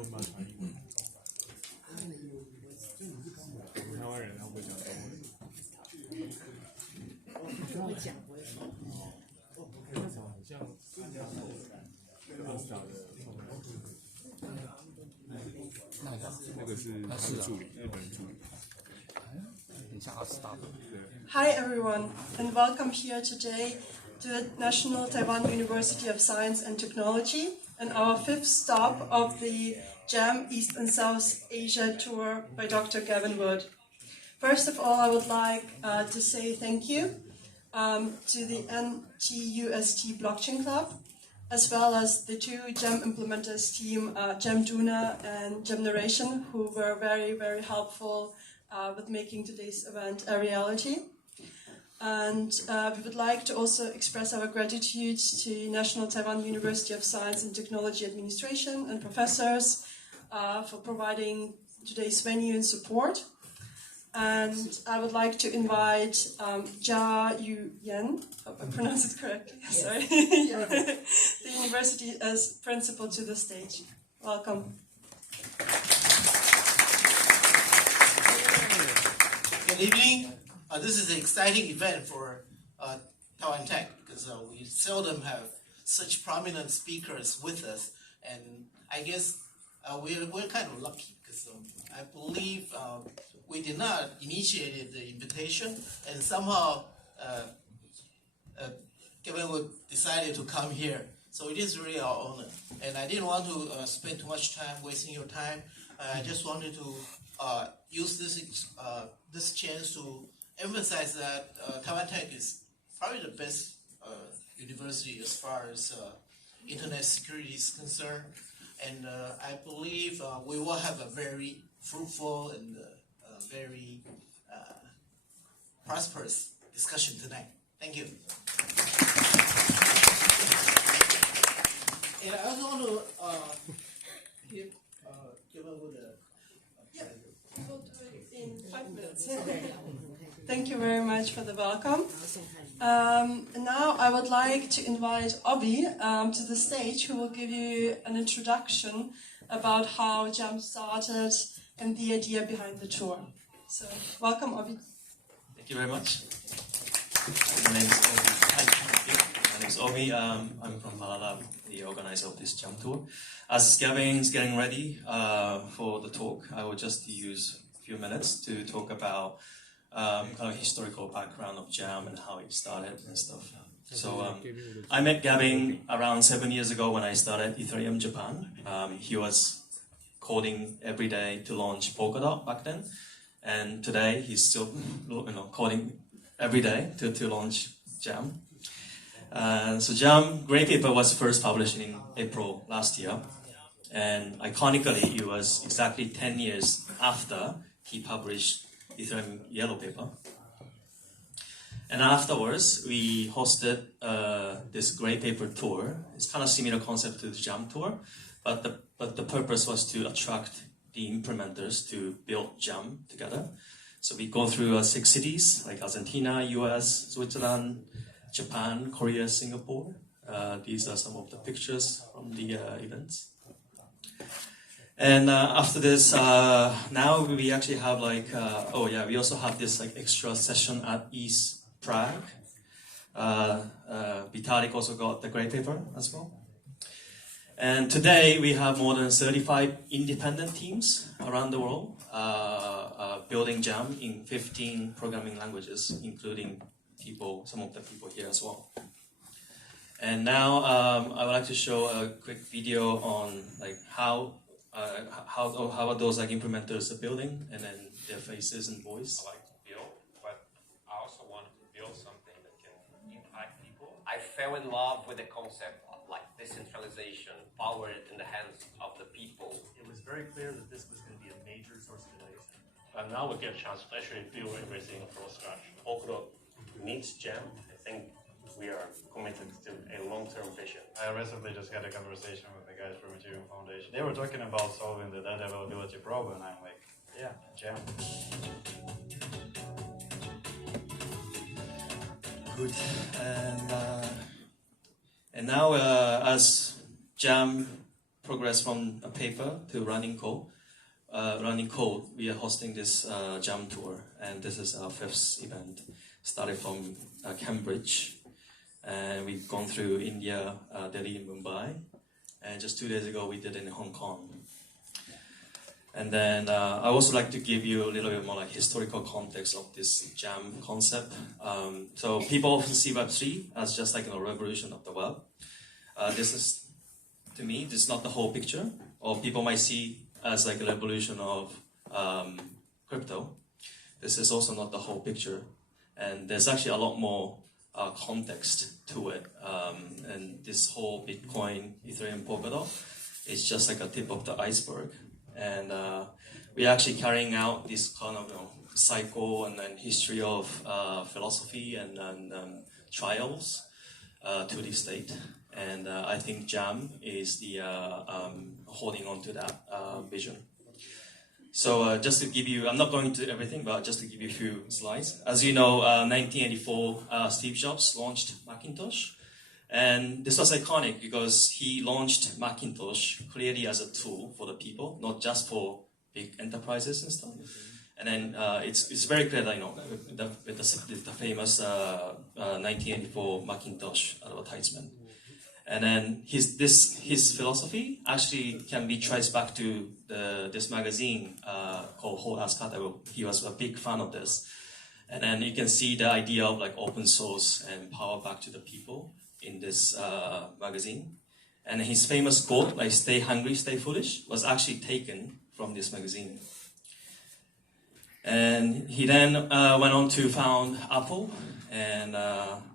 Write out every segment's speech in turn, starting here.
文吗？传英文。台湾人他会讲中文。会讲不会说。那种很像阿斯达的那个是他的助理，日本助理。很像阿斯达的。Hi everyone, and welcome here today to the National Taiwan University of Science and Technology and our fifth stop of the GEM East and South Asia tour by Dr. Gavin Wood. First of all, I would like to say thank you to the NTUST Blockchain Club, as well as the two GEM implementers team, GEM Duna and GEM Narration, who were very, very helpful with making today's event a reality. And we would like to also express our gratitude to National Taiwan University of Science and Technology Administration and professors for providing today's venue and support. And I would like to invite Jia Yu Yan, hope I pronounced it correctly, sorry, the university as principal to the stage. Welcome. Good evening. This is an exciting event for Taiwan Tech because we seldom have such prominent speakers with us, and I guess we're kind of lucky because I believe we did not initiate the invitation, and somehow Kevin Wood decided to come here. So it is really our honor, and I didn't want to spend too much time wasting your time. I just wanted to use this chance to emphasize that Taiwan Tech is probably the best university as far as internet security is concerned, and I believe we will have a very fruitful and very prosperous discussion tonight. Thank you. And I also want to give Wood a We'll do it in 5 minutes. Thank you very much for the welcome. Now I would like to invite Obi to the stage, who will give you an introduction about how GEM started and the idea behind the tour. So, welcome, Obi. Thank you very much. My name is Obi. I'm from Malala, the organizer of this GEM tour. As Gavin's getting ready for the talk, I will just use a few minutes to talk about kind of historical background of GEM and how it started and stuff. So I met Gavin around 7 years ago when I started Ethereum Japan. He was coding every day to launch Polkadot back then, and today he's still coding every day to launch GEM. So GEM Grey Paper was first published in April last year, and iconically it was exactly 10 years after he published Ethereum Yellow Paper. And afterwards, we hosted this Grey Paper tour. It's kind of similar concept to the GEM tour, but the purpose was to attract the implementers to build GEM together. So we go through 6 cities like Argentina, US, Switzerland, Japan, Korea, Singapore. These are some of the pictures from the events. And after this, now we actually have we also have this extra session at East Prague. Vitalik also got the Grey Paper as well. And today we have more than 35 independent teams around the world building GEM in 15 programming languages, including some of the people here as well. And now I would like to show a quick video on how those implementers are building, and then their faces and voice. I like to build, but I also wanted to build something that can impact people. I fell in love with the concept of decentralization, power in the hands of the people. It was very clear that this was going to be a major source of innovation. And now we get a chance to actually build everything from scratch. Polkadot needs GEM. I think we are committed to a long-term vision. I recently just had a conversation with the guys from Ethereum Foundation. They were talking about solving the data availability problem, and I'm like, yeah, GEM. Good. And now as GEM progress from a paper to running code. We are hosting this Jam tour, and this is our 5th event. Started from Cambridge, and we've gone through India, Delhi, and Mumbai. And just 2 days ago, we did it in Hong Kong. And then I also like to give you a little bit more like historical context of this Jam concept. So people often see Web3 as just like a revolution of the web. This is, to me, this is not the whole picture. Or people might see as like a revolution of crypto. This is also not the whole picture. And there's actually a lot more context to it. And this whole Bitcoin, Ethereum, Polkadot is just like a tip of the iceberg. And we're actually carrying out this kind of cycle and then history of philosophy and trials to this date. And I think Jam is the holding on to that vision. So just to give you, I'm not going to everything, but just to give you a few slides. As you know, 1984, Steve Jobs launched Macintosh. And this was iconic because he launched Macintosh clearly as a tool for the people, not just for big enterprises and stuff. And then it's very clear that, with the famous 1984 Macintosh advertisement. And then his philosophy actually can be traced back to this magazine called Hold As Catalog. He was a big fan of this. And then you can see the idea of like open source and power back to the people in this magazine. And his famous quote, like "Stay hungry, stay foolish," was actually taken from this magazine. And he then went on to found Apple, and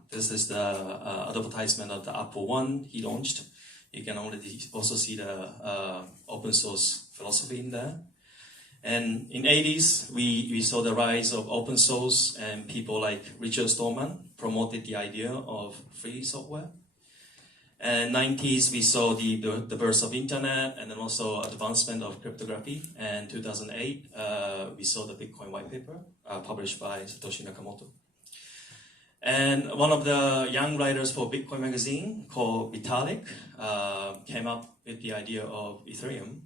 this is the advertisement of the Apple One he launched. You can already also see the open source philosophy in there. And in 80s, we saw the rise of open source, and people like Richard Stallman promoted the idea of free software. And 90s, we saw the birth of internet and then also advancement of cryptography. And 2008, we saw the Bitcoin white paper published by Satoshi Nakamoto. And one of the young writers for Bitcoin magazine called Vitalik came up with the idea of Ethereum.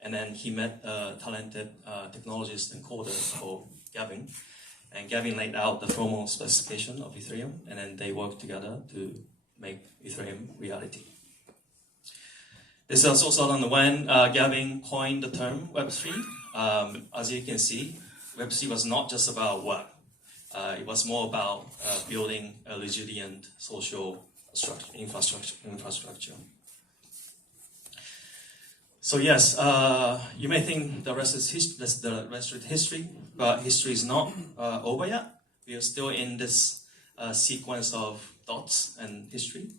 And then he met a talented technologist and coder called Gavin. And Gavin laid out the formal specification of Ethereum, and then they worked together to make Ethereum reality. This is also on when Gavin coined the term Web3. As you can see, Web3 was not just about web. It was more about building a resilient social infrastructure. So yes, you may think the rest is history, but history is not over yet. We are still in this sequence of thoughts and history.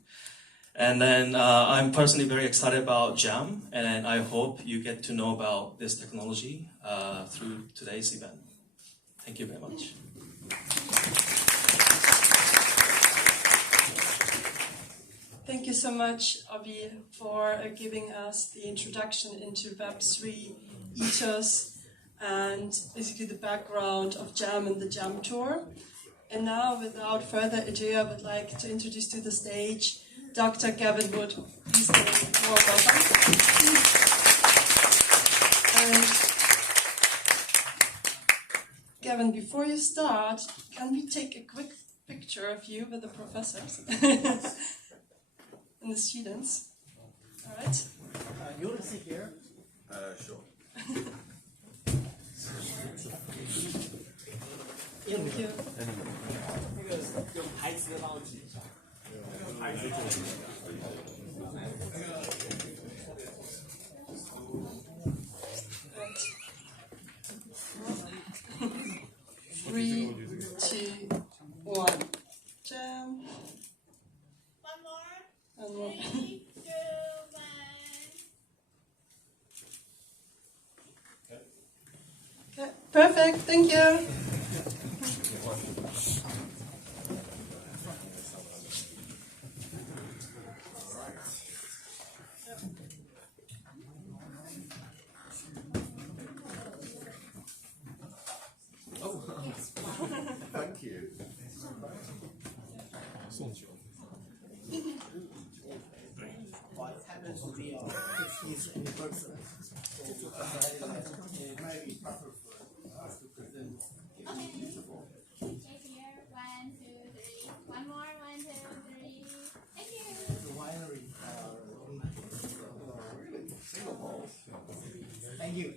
And then I'm personally very excited about Jam, and I hope you get to know about this technology through today's event. Thank you very much. Thank you so much, Abi, for giving us the introduction into Web3 ethos and basically the background of Jam and the Jam Tour. And now, without further ado, I would like to introduce to the stage Dr. Gavin Wood. Please give a warm welcome. And Gavin, before you start, can we take a quick picture of you with the professors? And the students. All right. You want to sit here? Sure. Thank you. Three, 2, 1. Jam. One more. And one. 3, 2, 1. Okay, perfect. Thank you. Thank you. 送酒。happens to be our 50th anniversary. So it might be proper for us to present. Okay. Take here. 1, 2, 3. One more. 1, 2, 3. Thank you. The winery. Thank you.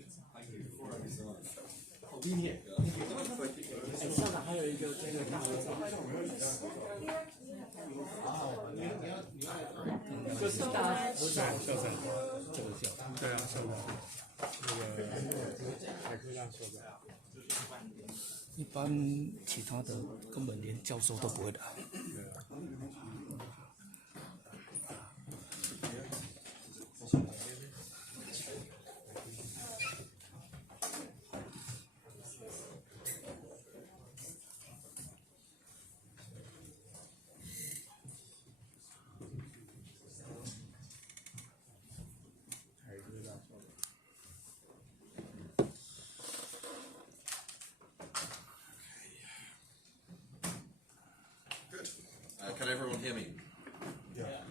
For being here. Thank you. 校长还有一个这个大合照。就是大合照。校长，这个校长。对啊，校长。那个海科大校长。一般其他的根本连教授都不会来。Can everyone hear me? Yeah.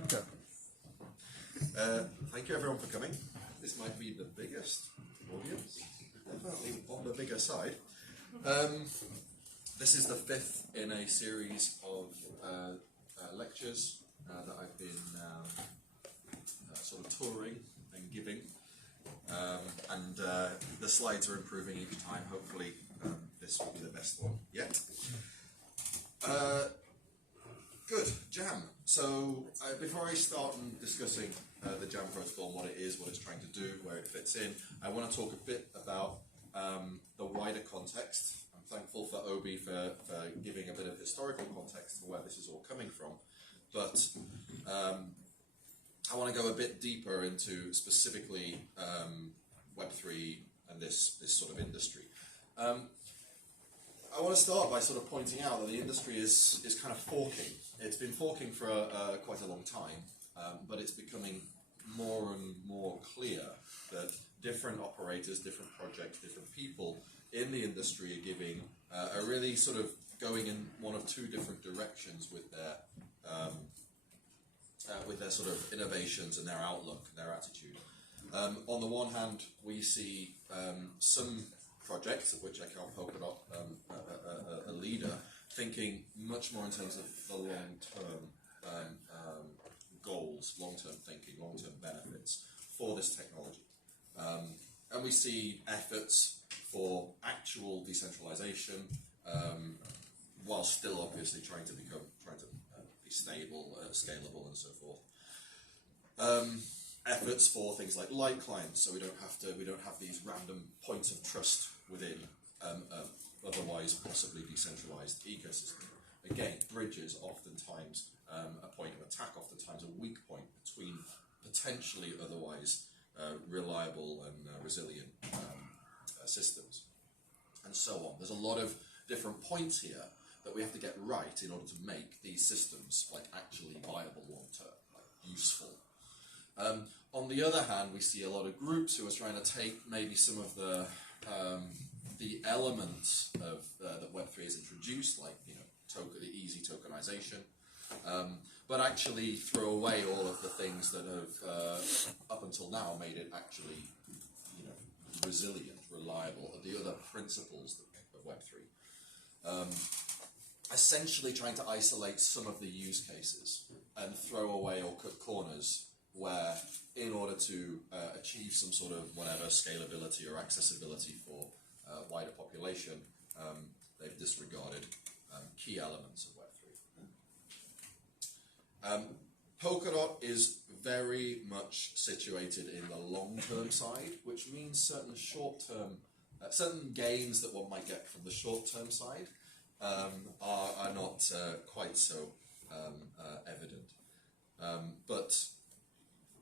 Thank you everyone for coming. This might be the biggest audience, definitely on the bigger side. This is the 5th in a series of lectures that I've been sort of touring and giving. And the slides are improving each time. Hopefully this will be the best one yet. Good, JAM. So before I start on discussing the JAM protocol and what it is, what it's trying to do, where it fits in, I want to talk a bit about the wider context. I'm thankful for Obi for giving a bit of historical context to where this is all coming from. But I want to go a bit deeper into specifically Web3 and this sort of industry. I want to start by sort of pointing out that the industry is kind of forking. It's been forking for quite a long time, but it's becoming more and more clear that different operators, different projects, different people in the industry are really sort of going in one of two different directions with their sort of innovations and their outlook, their attitude. On the one hand, we see some projects, of which I count Polkadot a leader, thinking much more in terms of the long-term goals, long-term thinking, long-term benefits for this technology. And we see efforts for actual decentralization, while still obviously trying to be stable, scalable, and so forth. Efforts for things like light clients, so we don't have these random points of trust within otherwise possibly decentralized ecosystem. Again, bridges oftentimes a point of attack, oftentimes a weak point between potentially otherwise reliable and resilient systems, and so on. There's a lot of different points here that we have to get right in order to make these systems like actually viable long term, like useful. On the other hand, we see a lot of groups who are trying to take maybe some of the elements of that Web3 has introduced, like the easy tokenization, but actually throw away all of the things that have up until now made it actually resilient, reliable, the other principles of Web3. Essentially trying to isolate some of the use cases and throw away or cut corners where, in order to achieve some sort of whatever scalability or accessibility for wider population, they've disregarded key elements of Web3. Polkadot is very much situated in the long-term side, which means certain short-term, certain gains that one might get from the short-term side are not quite so evident. But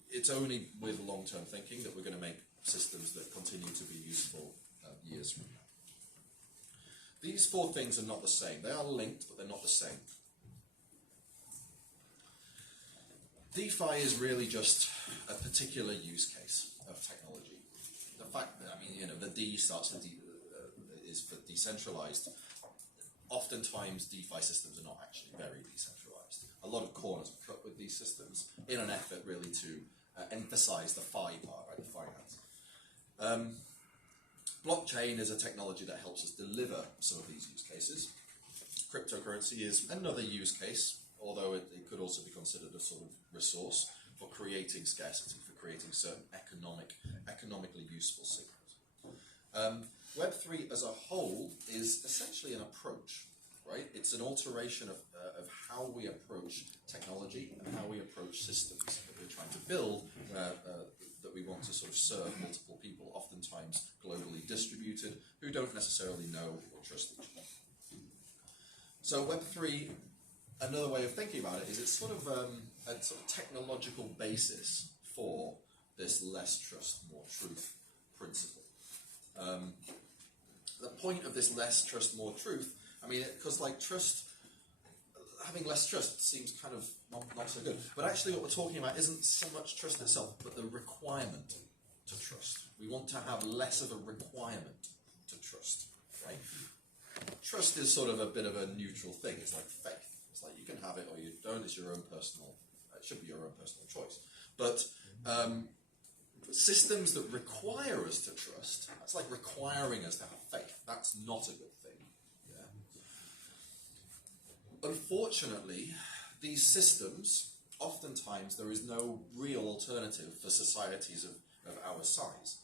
it's only with long-term thinking that we're going to make systems that continue to be useful years from now. These four things are not the same. They are linked, but they're not the same. DeFi is really just a particular use case of technology. The fact that, the D starts to is for decentralized. Oftentimes, DeFi systems are not actually very decentralized. A lot of corners are cut with these systems in an effort really to emphasize the FI part, right, the finance. Blockchain is a technology that helps us deliver some of these use cases. Cryptocurrency is another use case, although it could also be considered a sort of resource for creating scarcity, for creating certain economically useful signals. Web3 as a whole is essentially an approach, right? It's an alteration of how we approach technology and how we approach systems that we're trying to build, that we want to sort of serve multiple people, oftentimes globally distributed, who don't necessarily know or trust each other. So Web3, another way of thinking about it is it's sort of a sort of technological basis for this less trust, more truth principle. The point of this less trust, more truth, I mean, because like trust, having less trust seems kind of not so good. But actually what we're talking about isn't so much trust itself, but the requirement to trust. We want to have less of a requirement to trust, right? Trust is sort of a bit of a neutral thing. It's like faith. It's like you can have it or you don't. It's your own personal, it should be your own personal choice. But systems that require us to trust, that's like requiring us to have faith. That's not a good thing. Yeah. Unfortunately, these systems, oftentimes there is no real alternative for societies of our size.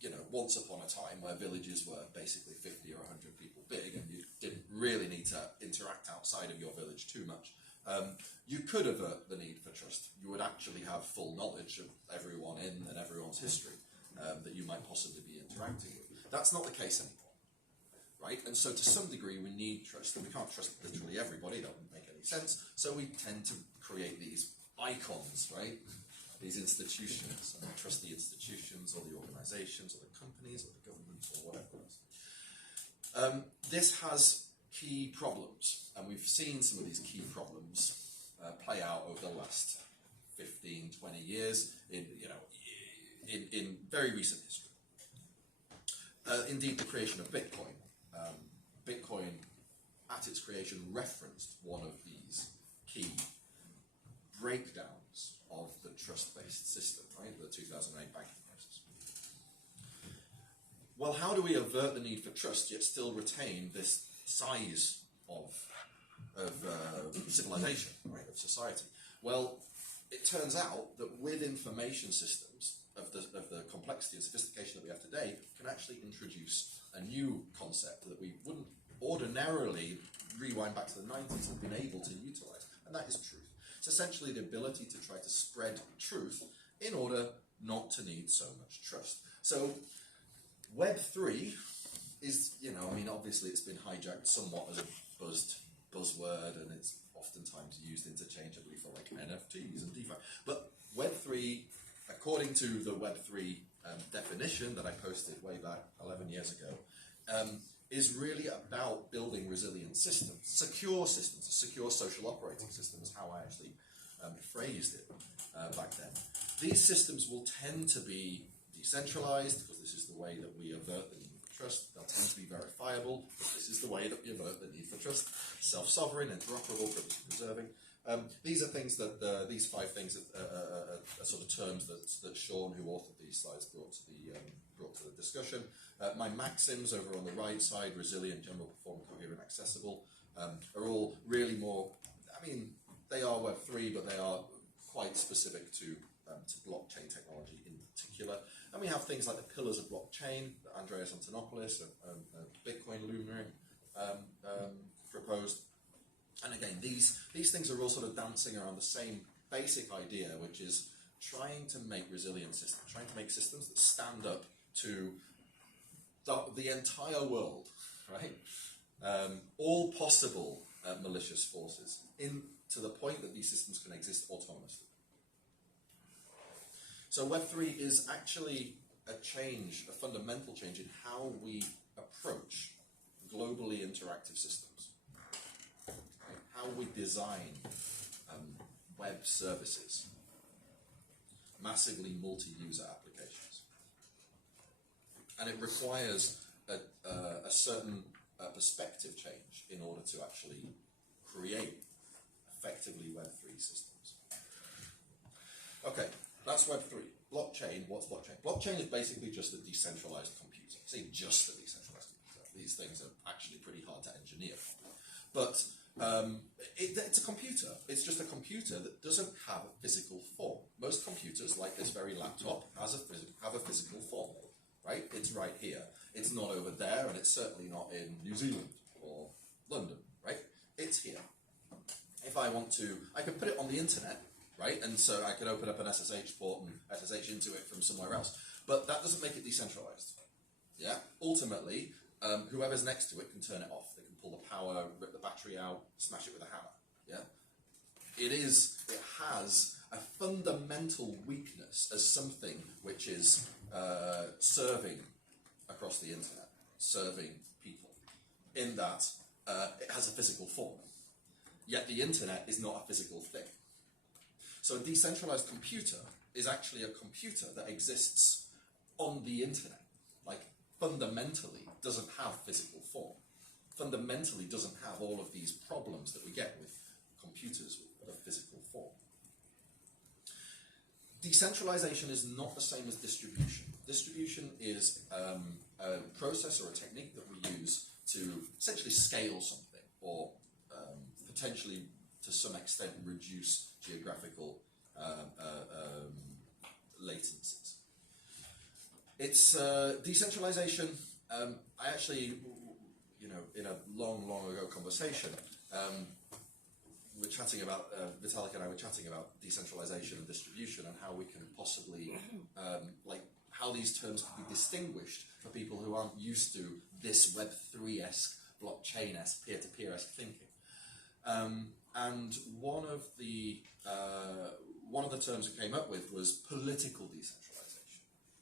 You know, once upon a time where villages were basically 50 or 100 people big and you didn't really need to interact outside of your village too much, you could avert the need for trust. You would actually have full knowledge of everyone in and everyone's history that you might possibly be interacting with. That's not the case anymore, right? And so to some degree we need trust, and we can't trust literally everybody, that wouldn't make any sense, so we tend to create these icons, right? These institutions, and we trust the institutions or the organizations or the companies or the government or whatever else. This has key problems, and we've seen some of these key problems play out over the last 15, 20 years in very recent history. Indeed, the creation of Bitcoin. Bitcoin, at its creation, referenced one of these key breakdowns of the trust-based system, right? The 2008 banking crisis. Well, how do we avert the need for trust yet still retain this size of civilization, right, of society? Well, it turns out that with information systems of the complexity and sophistication that we have today, can actually introduce a new concept that we wouldn't ordinarily rewind back to the 90s have been able to utilize, and that is truth. It's essentially the ability to try to spread truth in order not to need so much trust. So Web3 is, I mean, obviously it's been hijacked somewhat as a buzzword, and it's oftentimes used interchangeably for like NFTs and DeFi. But Web3, according to the Web3 definition that I posted way back 11 years ago, is really about building resilient systems, secure social operating systems, is how I actually phrased it back then. These systems will tend to be decentralized, because this is the way that we avert the need for trust. They'll tend to be verifiable, because this is the way that we avert the need for trust. Self-sovereign, interoperable, privacy preserving. These are things that, these 5 things are sort of terms that Sean, who authored these slides, brought to the discussion. My maxims over on the right side, resilient, general, performant, coherent, accessible, are all really more, I mean, they are Web3, but they are quite specific to blockchain technology in particular. And we have things like the pillars of blockchain that Andreas Antonopoulos, a Bitcoin luminary, proposed. And again, these things are all sort of dancing around the same basic idea, which is trying to make resilient systems, trying to make systems that stand up to the entire world, right? All possible malicious forces, to the point that these systems can exist autonomously. So Web3 is actually a change, a fundamental change in how we approach globally interactive systems, right? How we design web services, massively multi-user applications. And it requires a certain perspective change in order to actually create effectively Web3 systems. Okay, that's Web3. Blockchain, what's blockchain? Blockchain is basically just a decentralized computer. I say just a decentralized computer. These things are actually pretty hard to engineer. But it's a computer. It's just a computer that doesn't have a physical form. Most computers, like this very laptop, have a physical form, right? It's right here. It's not over there, and it's certainly not in New Zealand or London, right? It's here. If I want to, I can put it on the internet, right? And so I can open up an SSH port and SSH into it from somewhere else. But that doesn't make it decentralized. Yeah? Ultimately, whoever's next to it can turn it off. They can pull the power, rip the battery out, smash it with a hammer. Yeah? It has a fundamental weakness as something which is serving across the internet, serving people, in that it has a physical form. Yet the internet is not a physical thing. So a decentralized computer is actually a computer that exists on the internet. Like, fundamentally doesn't have physical form. Fundamentally doesn't have all of these problems that we get with computers with a physical form. Decentralization is not the same as distribution. Distribution is a process or a technique that we use to essentially scale something, or potentially to some extent reduce geographical latencies. It's decentralization. I actually, in a long ago conversation, we're chatting about, Vitalik and I were chatting about decentralization and distribution and how we can possibly, how these terms can be distinguished for people who aren't used to this Web3-esque, blockchain-esque, peer-to-peer-esque thinking. And one of the terms we came up with was political decentralization.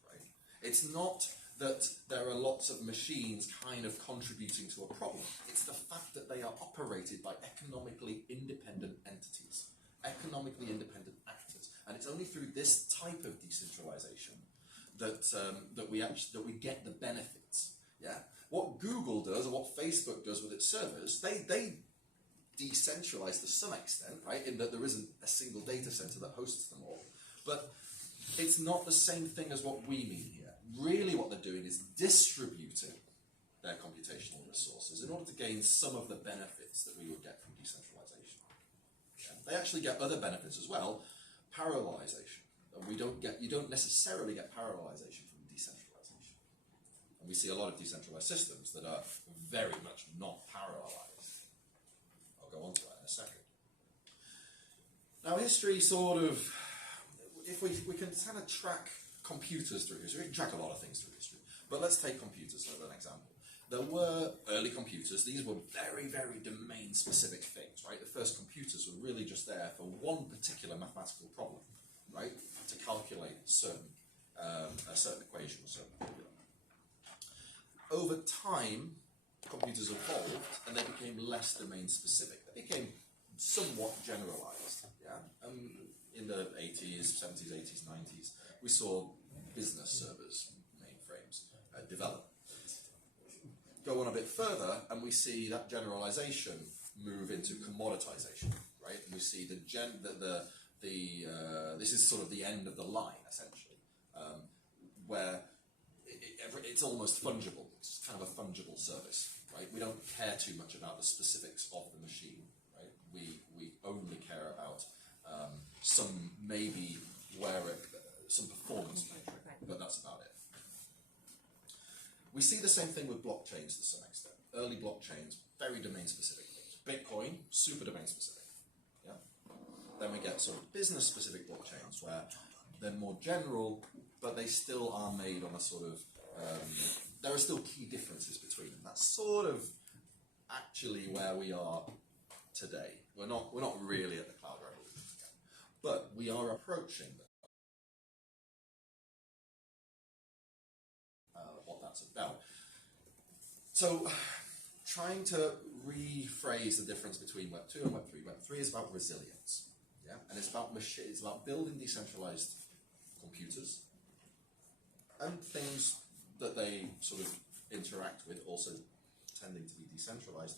Right? It's not that there are lots of machines kind of contributing to a problem. It's the fact that they are operated by economically independent entities, economically independent actors, and it's only through this type of decentralization that we get the benefits. Yeah. What Google does or what Facebook does with its servers, they decentralized to some extent, right, in that there isn't a single data center that hosts them all. But it's not the same thing as what we mean here. Really what they're doing is distributing their computational resources in order to gain some of the benefits that we would get from decentralization. Yeah. They actually get other benefits as well. Parallelization. You don't necessarily get parallelization from decentralization. And we see a lot of decentralized systems that are very much not parallelized. Go on to that in a second. Now, history sort of, if we can kind of track computers through history, we can track a lot of things through history, but let's take computers as an example. There were early computers. These were very domain-specific things, right? The first computers were really just there for one particular mathematical problem, right? To calculate a certain equation or certain formula. Over time, computers evolved and they became less domain specific. They became somewhat generalized. Yeah? In the 80s, 70s, 80s, 90s, we saw business servers, mainframes, develop. Go on a bit further and we see that generalization move into commoditization, right? And we see this is sort of the end of the line, essentially, where it's almost fungible. It's kind of a fungible service. Right? We don't care too much about the specifics of the machine. Right? We only care about some performance metric, but that's about it. We see the same thing with blockchains to some extent. Early blockchains, very domain specific things. Bitcoin, super domain specific. Yeah. Then we get sort of business specific blockchains where they're more general, but they still are made on a sort of there are still key differences between them. That's sort of actually where we are today. We're not really at the cloud revolution yet, but we are approaching what that's about. So, trying to rephrase the difference between Web 2 and Web 3. Web 3 is about resilience, yeah, and it's about building decentralized computers and things that they sort of interact with, also tending to be decentralized,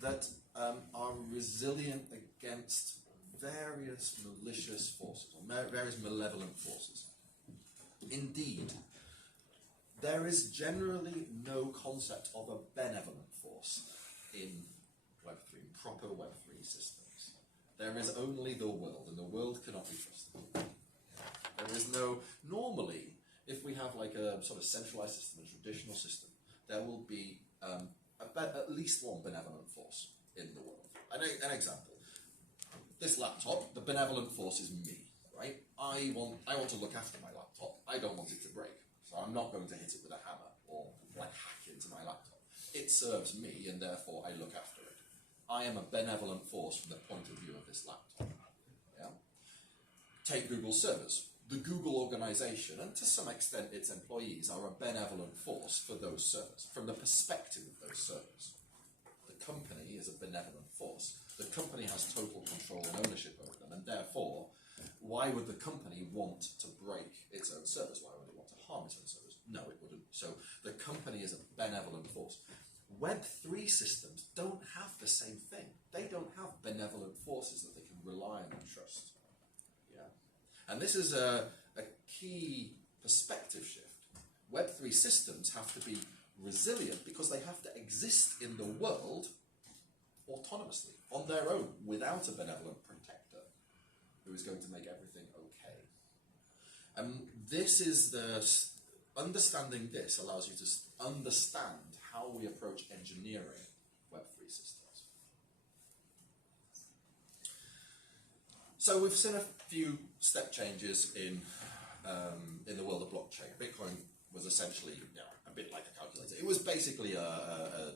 that are resilient against various malicious forces, or various malevolent forces. Indeed, there is generally no concept of a benevolent force in Web3, in proper Web3 systems. There is only the world, and the world cannot be trusted. There is no, normally, if we have like a sort of centralized system, a traditional system, there will be at least one benevolent force in the world. An example, this laptop, the benevolent force is me, right? I want to look after my laptop. I don't want it to break, so I'm not going to hit it with a hammer or like hack into my laptop. It serves me, and therefore I look after it. I am a benevolent force from the point of view of this laptop. Yeah? Take Google servers. The Google organization, and to some extent its employees, are a benevolent force for those servers, from the perspective of those servers. The company is a benevolent force. The company has total control and ownership over them, and therefore, why would the company want to break its own servers? Why would it want to harm its own servers? No, it wouldn't. So the company is a benevolent force. Web3 systems don't have the same thing. They don't have benevolent forces that they can rely on and trust. Yeah. And this is a key perspective shift. Web3 systems have to be resilient because they have to exist in the world autonomously, on their own, without a benevolent protector who is going to make everything okay. And this is understanding this allows you to understand how we approach engineering Web3 systems. So we've seen a few step changes in the world of blockchain. Bitcoin was essentially a bit like a calculator. It was basically a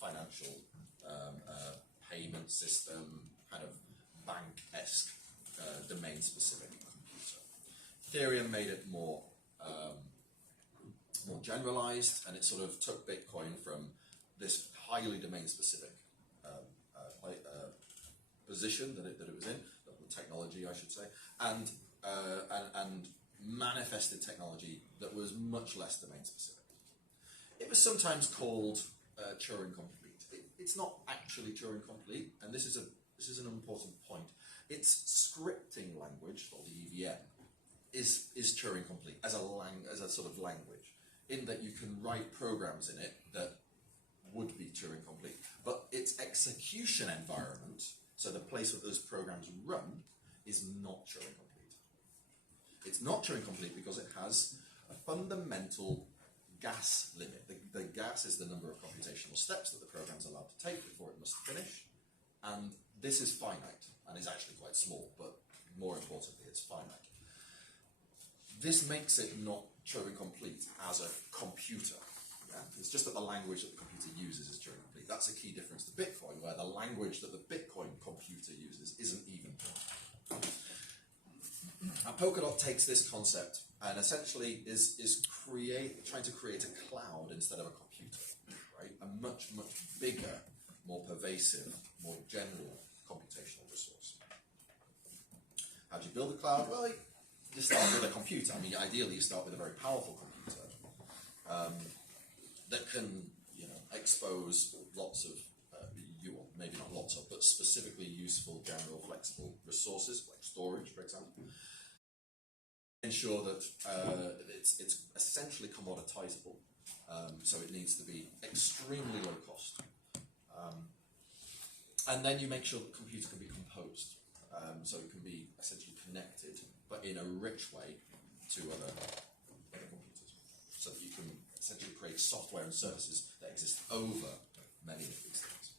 financial payment system, kind of bank-esque, domain-specific computer. Ethereum made it more generalized, and it sort of took Bitcoin from this highly domain-specific position that it was in, technology, I should say, and manifested technology that was much less domain-specific. It was sometimes called Turing complete. It's not actually Turing complete, and this is an important point. Its scripting language, or the EVM, is Turing complete as a sort of language, in that you can write programs in it that would be Turing complete, but its execution environment, so the place where those programs run, is not Turing complete. It's not Turing complete because it has a fundamental gas limit. The gas is the number of computational steps that the program is allowed to take before it must finish, and this is finite, and is actually quite small, but more importantly, it's finite. This makes it not Turing complete as a computer. Yeah? It's just that the language that the computer uses is Turing complete. That's a key difference to Bitcoin, where the language that the Bitcoin computer uses isn't even Turing. Now, Polkadot takes this concept and essentially is trying to create a cloud instead of a computer, right? A much, much bigger, more pervasive, more general computational resource. How do you build a cloud? Well, you start with a computer. I mean, ideally, you start with a very powerful computer that can, expose lots of, maybe not lots of, but specifically useful, general, flexible resources, like storage, for example. Ensure that it's essentially commoditizable, so it needs to be extremely low cost. And then you make sure the computer can be composed, so it can be essentially connected, but in a rich way to other computers, so that you can essentially create software and services that exist over many of these things.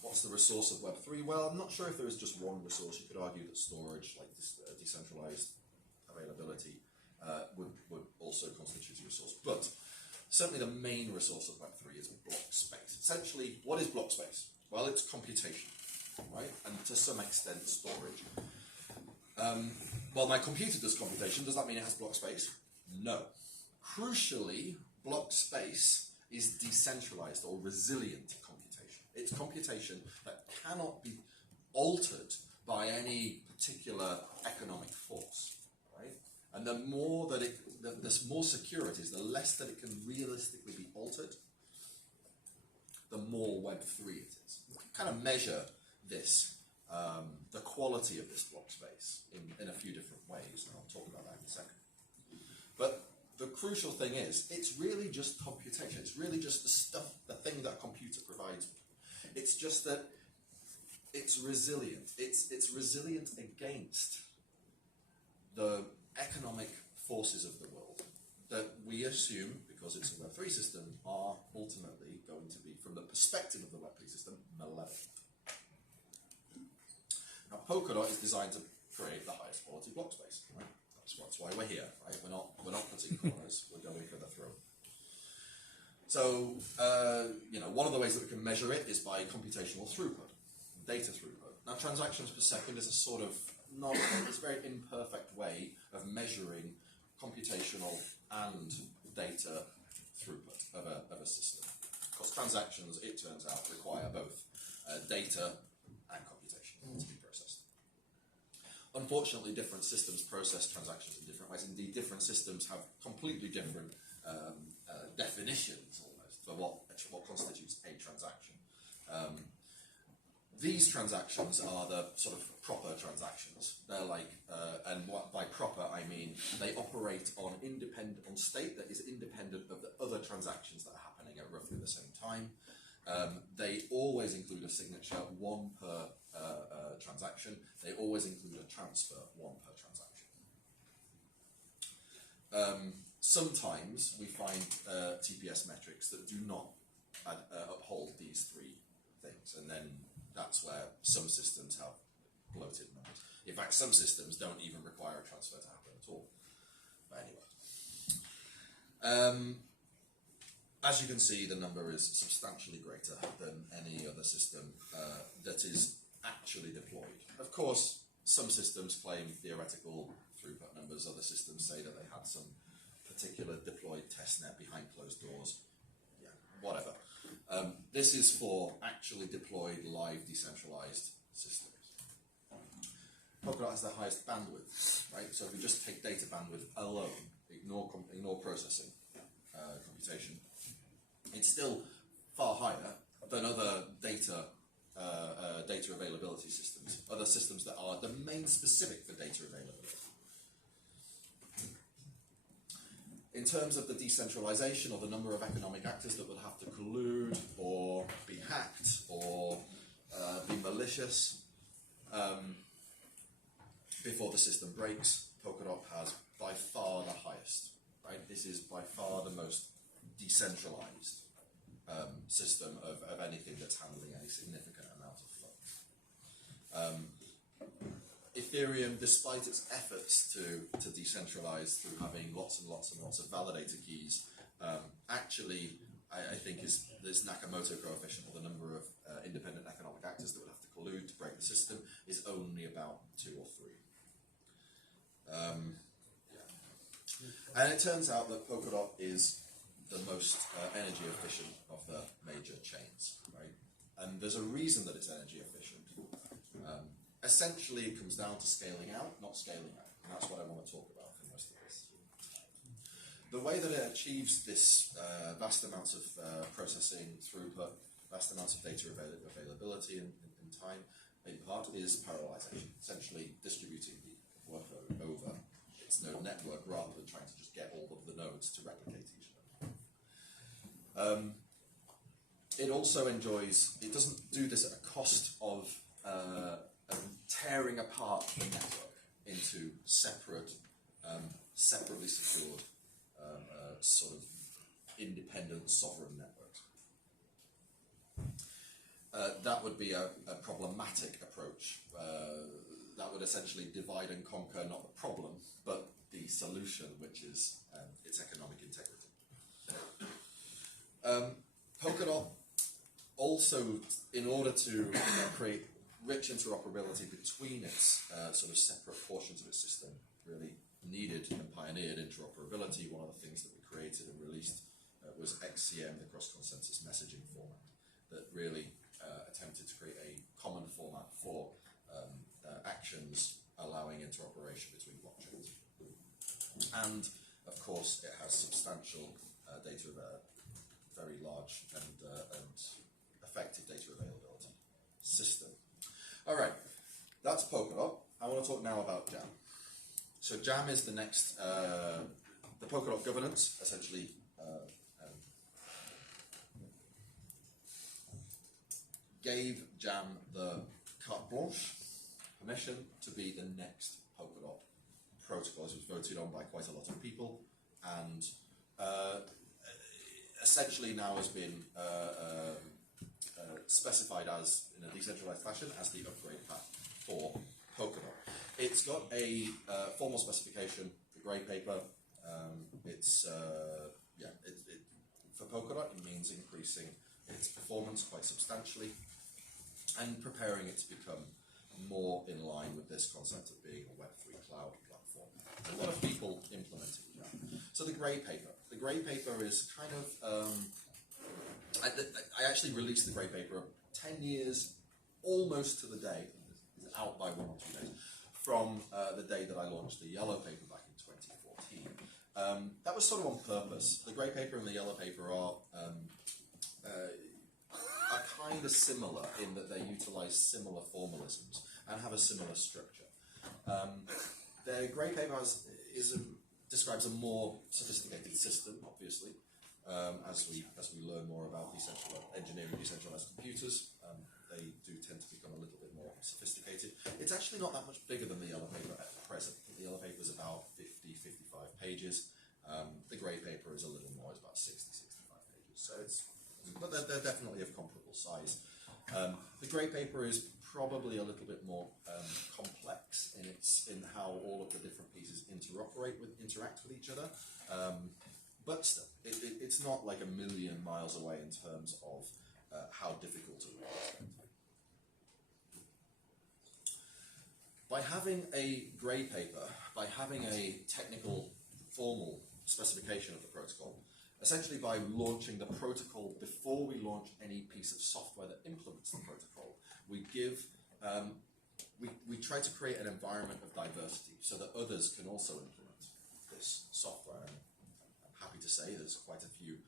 What's the resource of Web3? Well, I'm not sure if there is just one resource. You could argue that storage, like this decentralized availability, would also constitute a resource. But certainly the main resource of Web3 is block space. Essentially, what is block space? Well, it's computation, right? And to some extent, storage. Well, my computer does computation. Does that mean it has block space? No. Crucially, block space is decentralized or resilient computation. It's computation that cannot be altered by any particular economic force, right? And the more that the more secure it is, the less that it can realistically be altered, the more Web3 it is. You can kind of measure this the quality of this block space in a few different ways, and I'll talk about that in a second. But the crucial thing is, it's really just computation. It's really just the thing that a computer provides. It's just that it's resilient. It's resilient against the economic forces of the world that we assume, because it's a Web3 system, are ultimately going to be, from the perspective of the Web3 system, malevolent. Now, Polkadot is designed to create the highest quality block space. Right? That's why we're here. Right? We're not cutting corners. We're going for the throat. So, one of the ways that we can measure it is by computational throughput, data throughput. Now, transactions per second is a sort of it's a very imperfect way of measuring computational and data throughput of a system. Because transactions, it turns out, require both data and computation to be processed. Unfortunately, different systems process transactions in different ways. Indeed, different systems have completely different definitions, almost, for what constitutes a transaction. These transactions are the sort of proper transactions. They're like, and by proper I mean they operate on state that is independent of the other transactions that are happening at roughly the same time. They always include a signature, one per transaction. They always include a transfer, one per transaction. Sometimes we find TPS metrics that do not uphold these three things, and then that's where some systems have bloated numbers. In fact, some systems don't even require a transfer to happen at all. But anyway. As you can see, the number is substantially greater than any other system that is actually deployed. Of course, some systems claim theoretical throughput numbers. Other systems say that they had some particular deployed testnet behind closed doors. Yeah, whatever. This is for actually deployed live decentralized systems. Polkadot has the highest bandwidth, right? So if we just take data bandwidth alone, ignore processing, computation, it's still far higher than other data availability systems, other systems that are domain specific for data availability. In terms of the decentralization or the number of economic actors that would have to collude or be hacked or be malicious before the system breaks, Polkadot has by far the highest. Right? This is by far the most decentralized system of anything that's handling any significant amount of flow. Ethereum, despite its efforts to decentralize through having lots and lots and lots of validator keys, actually, I think this Nakamoto coefficient, or the number of independent economic actors that would have to collude to break the system, is only about 2 or 3. And it turns out that Polkadot is the most energy efficient of the major chains, right? And there's a reason that it's energy efficient. Essentially, it comes down to scaling out, not scaling out. And that's what I want to talk about for most of this. The way that it achieves this vast amounts of processing throughput, vast amounts of data availability in time, in part, is parallelization, essentially distributing the workload over its node network rather than trying to just get all of the nodes to replicate each other. It also it doesn't do this at a cost of tearing apart the network into separate, separately secured, sort of independent sovereign networks. That would be a problematic approach. That would essentially divide and conquer not the problem, but the solution, which is its economic integrity. Polkadot also, in order to create rich interoperability between its sort of separate portions of its system, really needed and pioneered interoperability. One of the things that we created and released was XCM, the cross-consensus messaging format, that really attempted to create a common format for actions allowing interoperation between blockchains. And, of course, it has substantial data, very large and effective data availability system. All right, That's Polkadot. I want to talk now about Jam. So Jam is the next, the Polkadot governance essentially gave Jam the carte blanche, permission to be the next Polkadot protocol. This was voted on by quite a lot of people, and essentially now has been specified as, in a decentralized fashion, as the upgrade path for Polkadot. It's got a formal specification, the grey paper. For Polkadot, it means increasing its performance quite substantially and preparing it to become more in line with this concept of being a Web3 cloud platform. A lot of people implementing that. So the grey paper is kind of, I actually released the grey paper 10 years, almost to the day, it's out by 1 or 2 days, from the day that I launched the yellow paper back in 2014. That was sort of on purpose. The grey paper and the yellow paper are kind of similar in that they utilize similar formalisms and have a similar structure. The grey paper describes a more sophisticated system, obviously, as we learn more about engineering decentralized computers. They do tend to become a little bit more sophisticated. It's actually not that much bigger than the yellow paper at present. The yellow paper is about 50-55 pages. The grey paper is a little more, it's about 60-65 pages. But they're definitely of comparable size. The grey paper is probably a little bit more complex in how all of the different pieces interact with each other. But still, it's not like a million miles away in terms of how difficult it is. By having a grey paper, by having a technical, formal specification of the protocol, essentially by launching the protocol before we launch any piece of software that implements the protocol, we try to create an environment of diversity so that others can also implement this software. And I'm happy to say there's quite a few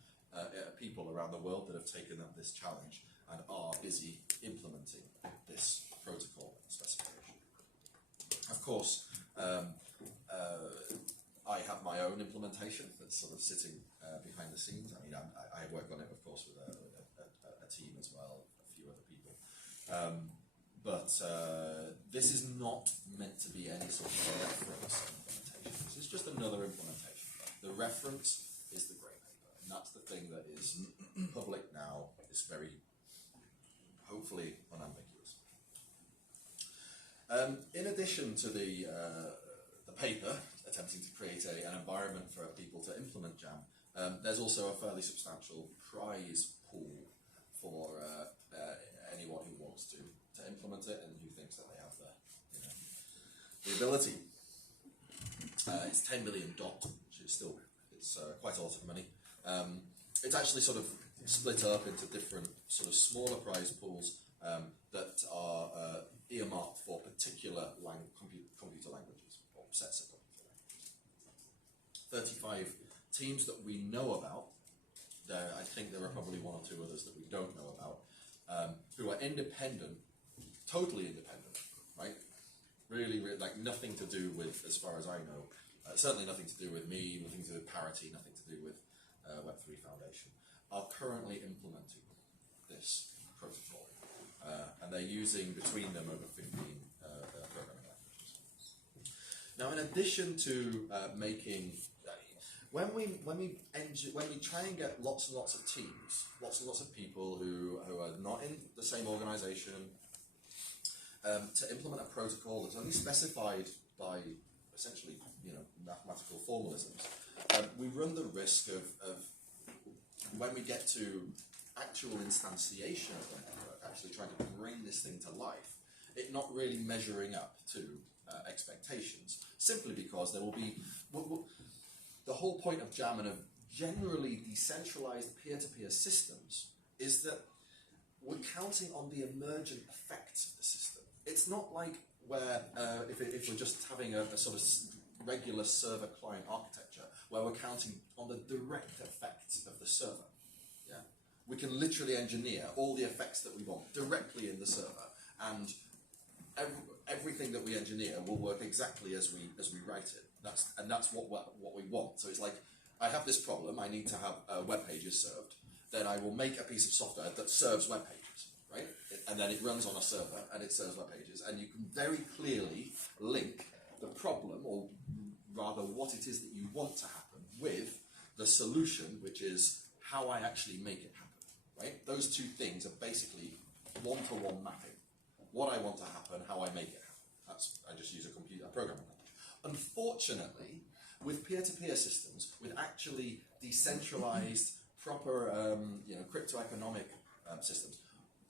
people around the world that have taken up this challenge and are busy implementing this protocol specification. Of course, I have my own implementation that's sort of sitting behind the scenes. I mean, I work on it, of course, with a team as well, a few other people. But this is not meant to be any sort of reference implementation. This is just another implementation. The reference is the grey paper, and that's the thing that is public now. It's very, hopefully, unambiguous. In addition to the paper attempting to create an environment for people to implement Jam, there's also a fairly substantial prize pool for anyone who wants to implement it and who thinks that they have the ability. It's 10 million DOT, which is still quite a lot of money. It's actually sort of split up into different sort of smaller prize pools that are earmarked for particular computer languages or sets of computer languages. 35 teams that we know about. I think there are probably 1 or 2 others that we don't know about, who are independent, totally independent, right? Really, like nothing to do with, as far as I know, certainly nothing to do with me, nothing to do with Parity, nothing to do with Web3 Foundation, are currently implementing this protocol. And they're using between them over 15 programming languages. Now, in addition to making, when we try and get lots and lots of teams, lots and lots of people who are not in the same organization, to implement a protocol that's only specified by essentially, mathematical formalisms, we run the risk of when we get to actual instantiation of the network, actually trying to bring this thing to life, it not really measuring up to expectations, simply because there will be the whole point of Jam and of generally decentralized peer-to-peer systems is that we're counting on the emergent effects of the system. It's not like where if we're just having a sort of regular server-client architecture where we're counting on the direct effects of the server. Yeah, we can literally engineer all the effects that we want directly in the server, and everything that we engineer will work exactly as we write it. That's what we want. So it's like, I have this problem, I need to have web pages served. Then I will make a piece of software that serves web pages, right? And then it runs on a server and it serves web pages. And you can very clearly link the problem, or rather what it is that you want to happen, with the solution, which is how I actually make it happen, right? Those two things are basically one-to-one mapping. What I want to happen, how I make it happen. I just use a programming language. Unfortunately, with peer-to-peer systems, with actually decentralized, proper, crypto-economic systems,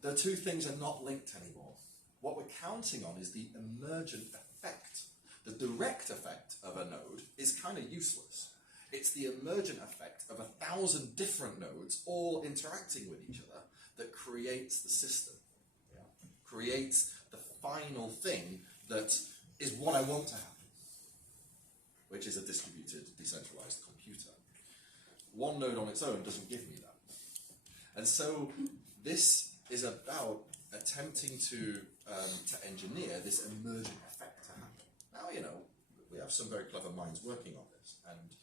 the two things are not linked anymore. What we're counting on is the emergent effect. The direct effect of a node is kind of useless. It's the emergent effect of 1,000 different nodes all interacting with each other that creates the system, creates the final thing that is what I want to happen, which is a distributed, decentralized computer. One node on its own doesn't give me that. And so this is about attempting to engineer this emergent effect to happen. Now, we have some very clever minds working on this, and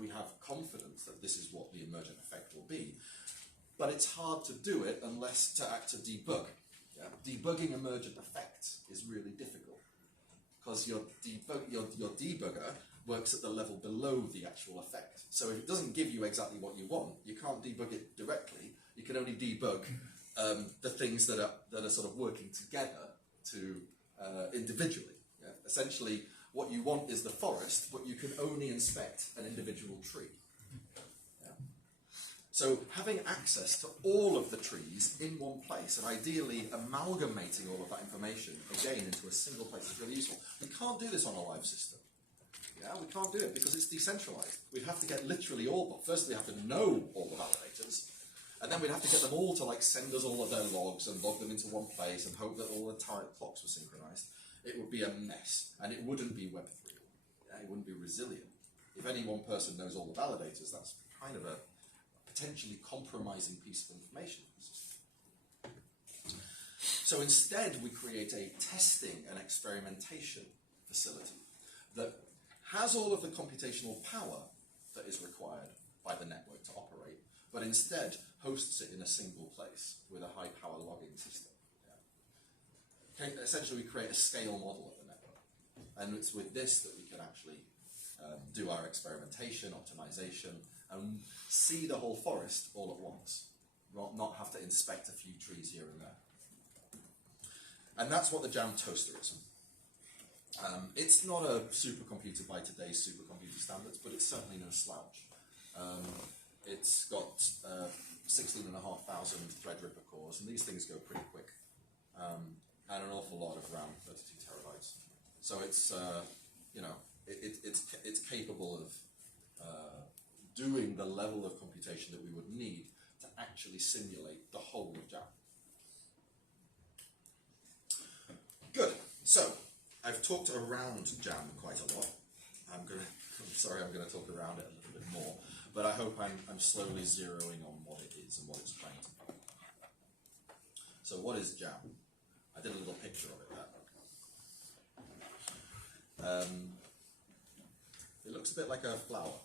we have confidence that this is what the emergent effect will be. But it's hard to do it unless to debug. Yeah? Debugging emergent effects is really difficult, because your debugger works at the level below the actual effect. So if it doesn't give you exactly what you want, you can't debug it directly. You can only debug the things that are sort of working together to individually. Yeah? Essentially, what you want is the forest, but you can only inspect an individual tree. Yeah? So having access to all of the trees in one place, and ideally amalgamating all of that information again into a single place, is really useful. We can't do this on a live system. Yeah, we can't do it because it's decentralized. We'd have to get literally all, but first we have to know all the validators, and then we'd have to get them all to send us all of their logs and log them into one place and hope that all the clocks were synchronized. It would be a mess, and it wouldn't be Web3. Yeah, it wouldn't be resilient. If any one person knows all the validators, that's kind of a potentially compromising piece of information. So instead, we create a testing and experimentation facility that has all of the computational power that is required by the network to operate, but instead hosts it in a single place with a high-power logging system. Yeah. Okay, essentially, we create a scale model of the network, and it's with this that we can actually do our experimentation, optimization, and see the whole forest all at once, not have to inspect a few trees here and there. And that's what the Jam Toaster is. It's not a supercomputer by today's supercomputer standards, but it's certainly no slouch. It's got 16,500 Threadripper cores, and these things go pretty quick, and an awful lot of RAM, 32 terabytes. So it's it's capable of doing the level of computation that we would need to actually simulate the whole of Jam. Good. So I've talked around Jam quite a lot. I'm going to talk around it a little bit more, but I hope I'm slowly zeroing on what it is and what it's trying to do. So what is Jam? I did a little picture of it there. It looks a bit like a flower.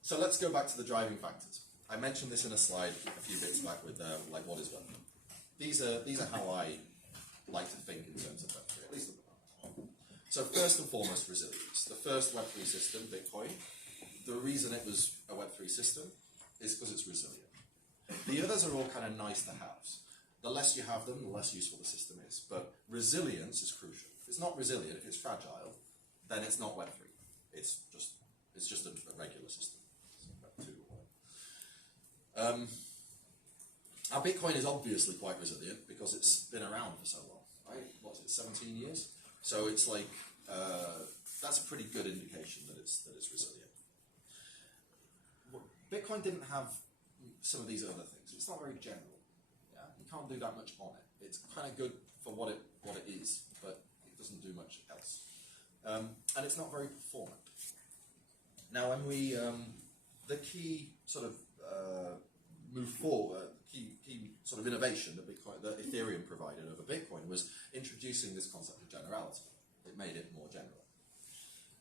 So let's go back to the driving factors. I mentioned this in a slide a few bits back with what is Web3. These are how I like to think in terms of Web3, at least at the moment. So first and foremost, resilience. The first Web3 system, Bitcoin, the reason it was a Web3 system is because it's resilient. The others are all kind of nice to haves. The less you have them, the less useful the system is. But resilience is crucial. If it's not resilient, if it's fragile, then it's not Web3. It's just a regular system. Our Bitcoin is obviously quite resilient because it's been around for so long, right? What's it, 17 years? So it's like, that's a pretty good indication that it's resilient. Bitcoin didn't have some of these other things. It's not very general. Yeah? You can't do that much on it. It's kind of good for what it is, but it doesn't do much else. And it's not very performant. Now, when we, the key sort of move forward, key sort of innovation that Ethereum provided over Bitcoin was introducing this concept of generality. It made it more general.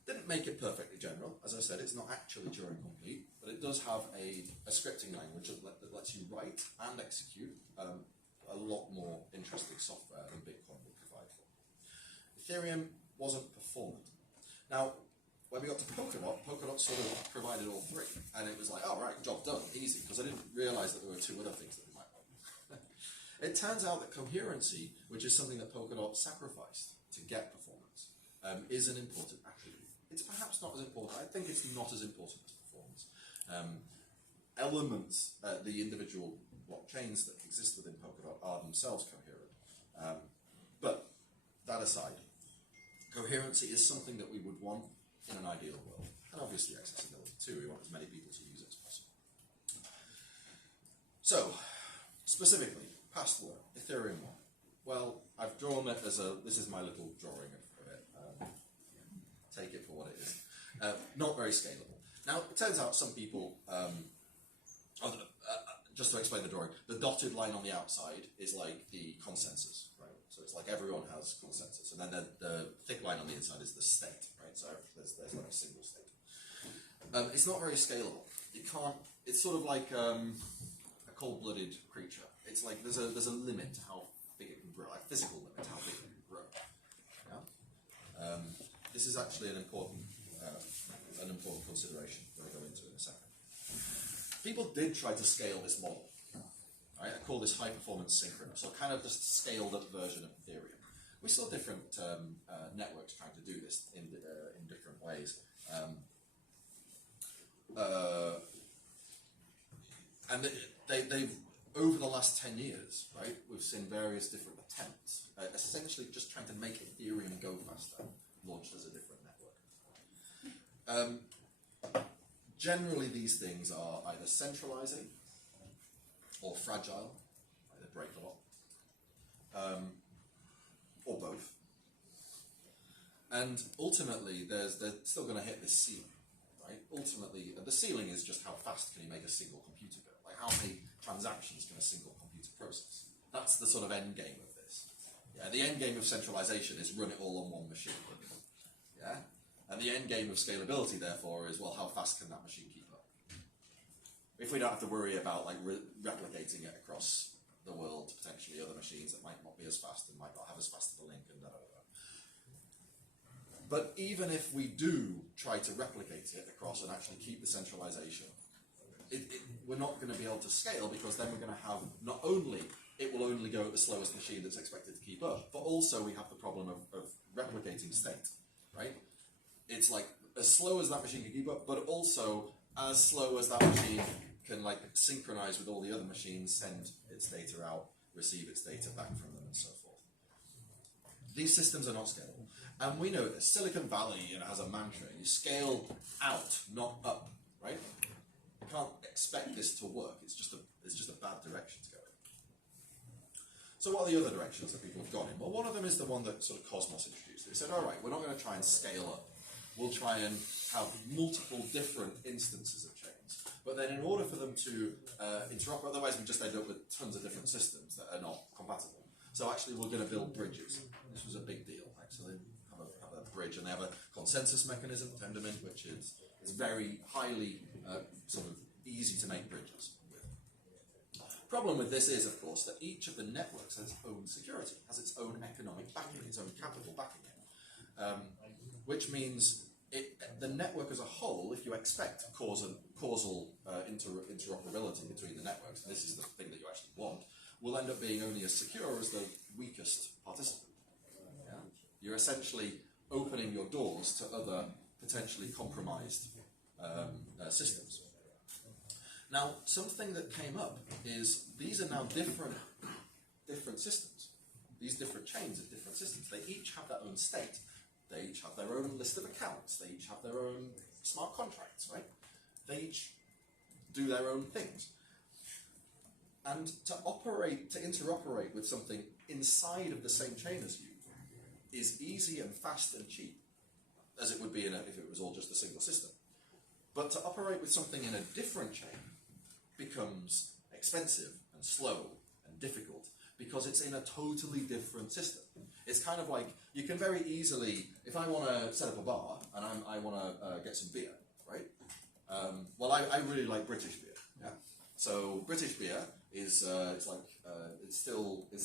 Didn't make it perfectly general. As I said, it's not actually Turing complete, but it does have a scripting language that lets you write and execute a lot more interesting software than Bitcoin would provide for. Ethereum wasn't performant. Now, when we got to Polkadot sort of provided all three, and it was like, oh right, job done, easy, because I didn't realize that there were two other things that we might want. It turns out that coherency, which is something that Polkadot sacrificed to get performance, is an important attribute. It's perhaps not as important. I think it's not as important as performance. Elements, the individual blockchains that exist within Polkadot are themselves coherent. But that aside, coherency is something that we would want in an ideal world. And obviously accessibility too. We want as many people to use it as possible. So, specifically, past work, Ethereum 1. Well, I've drawn it as this is my little drawing of it. Take it for what it is. Not very scalable. Now, it turns out some people, just to explain the drawing, the dotted line on the outside is like the consensus, right? So it's like everyone has consensus. And then the thick line on the inside is the state, right? So there's like a single state. It's not very scalable. You can't, it's sort of like a cold-blooded creature. It's like there's a limit to how big it can grow, like physical limit to how big it can grow. Yeah? This is actually an important consideration that I'll go into in a second. People did try to scale this model. Right? I call this high-performance synchronous, so kind of just scaled-up version of Ethereum. We saw different networks trying to do this in different ways. And they've, over the last 10 years, right, we've seen various different attempts, essentially just trying to make Ethereum go faster, launched as a different network. Generally, these things are either centralizing or fragile, they break a lot, or both. And ultimately, they're still going to hit this ceiling, right? Ultimately, the ceiling is just how fast can you make a single computer go? Like how many transactions can a single computer process? That's the sort of end game of this. Yeah, the end game of centralization is run it all on one machine. Yeah, and the end game of scalability, therefore, is well, how fast can that machine keep up? If we don't have to worry about like replicating it across the world, potentially other machines that might not be as fast and might not have as fast of a link, and da da da. But even if we do try to replicate it across and actually keep the centralization, we're not going to be able to scale, because then we're going to have not only it will only go at the slowest machine that's expected to keep up, but also we have the problem of replicating state, right? It's like as slow as that machine can keep up, but also as slow as that machine can like synchronize with all the other machines, send its data out, receive its data back from them, and so forth. These systems are not scalable. And we know that Silicon Valley has a mantra: you scale out, not up, right? You can't expect this to work. It's just a bad direction to go in. So what are the other directions that people have gone in? Well, one of them is the one that sort of Cosmos introduced. They said, all right, we're not going to try and scale up. We'll try and have multiple different instances of chains. But then in order for them to interrupt, otherwise we just end up with tons of different systems that are not compatible. So actually we're going to build bridges. This was a big deal. Right? So they have a bridge, and they have a consensus mechanism, Tendermint, which is very highly sort of easy to make bridges with. Problem with this is, of course, that each of the networks has its own security, has its own economic backing, its own capital backing it. Which means the network as a whole, if you expect causal interoperability between the networks, and this is the thing that you actually want, will end up being only as secure as the weakest participant. Yeah? You're essentially opening your doors to other potentially compromised systems. Now, something that came up is these are now different systems. These different chains of different systems. They each have their own state. They each have their own list of accounts. They each have their own smart contracts, right? They each do their own things. And to interoperate with something inside of the same chain as you is easy and fast and cheap, as it would be if it was all just a single system. But to operate with something in a different chain becomes expensive and slow and difficult because it's in a totally different system. It's kind of like you can very easily, if I want to set up a bar and I want to get some beer, right? Well, I really like British beer. Yeah. So British beer is it's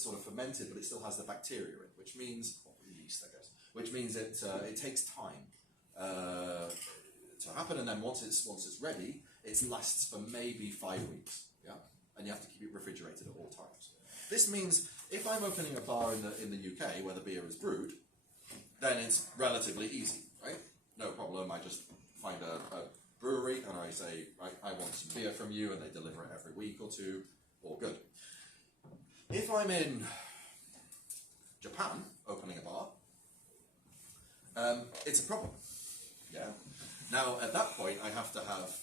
sort of fermented, but it still has the bacteria in it, which means yeast, I guess. Which means it takes time to happen, and then once it's ready, it lasts for maybe 5 weeks. Yeah, and you have to keep it refrigerated at all times. This means if I'm opening a bar in the UK where the beer is brewed, then it's relatively easy, right? No problem. I just find a brewery and I say, right, I want some beer from you, and they deliver it every week or two. All good. If I'm in Japan opening a bar, it's a problem. Yeah. Now at that point, I have to have.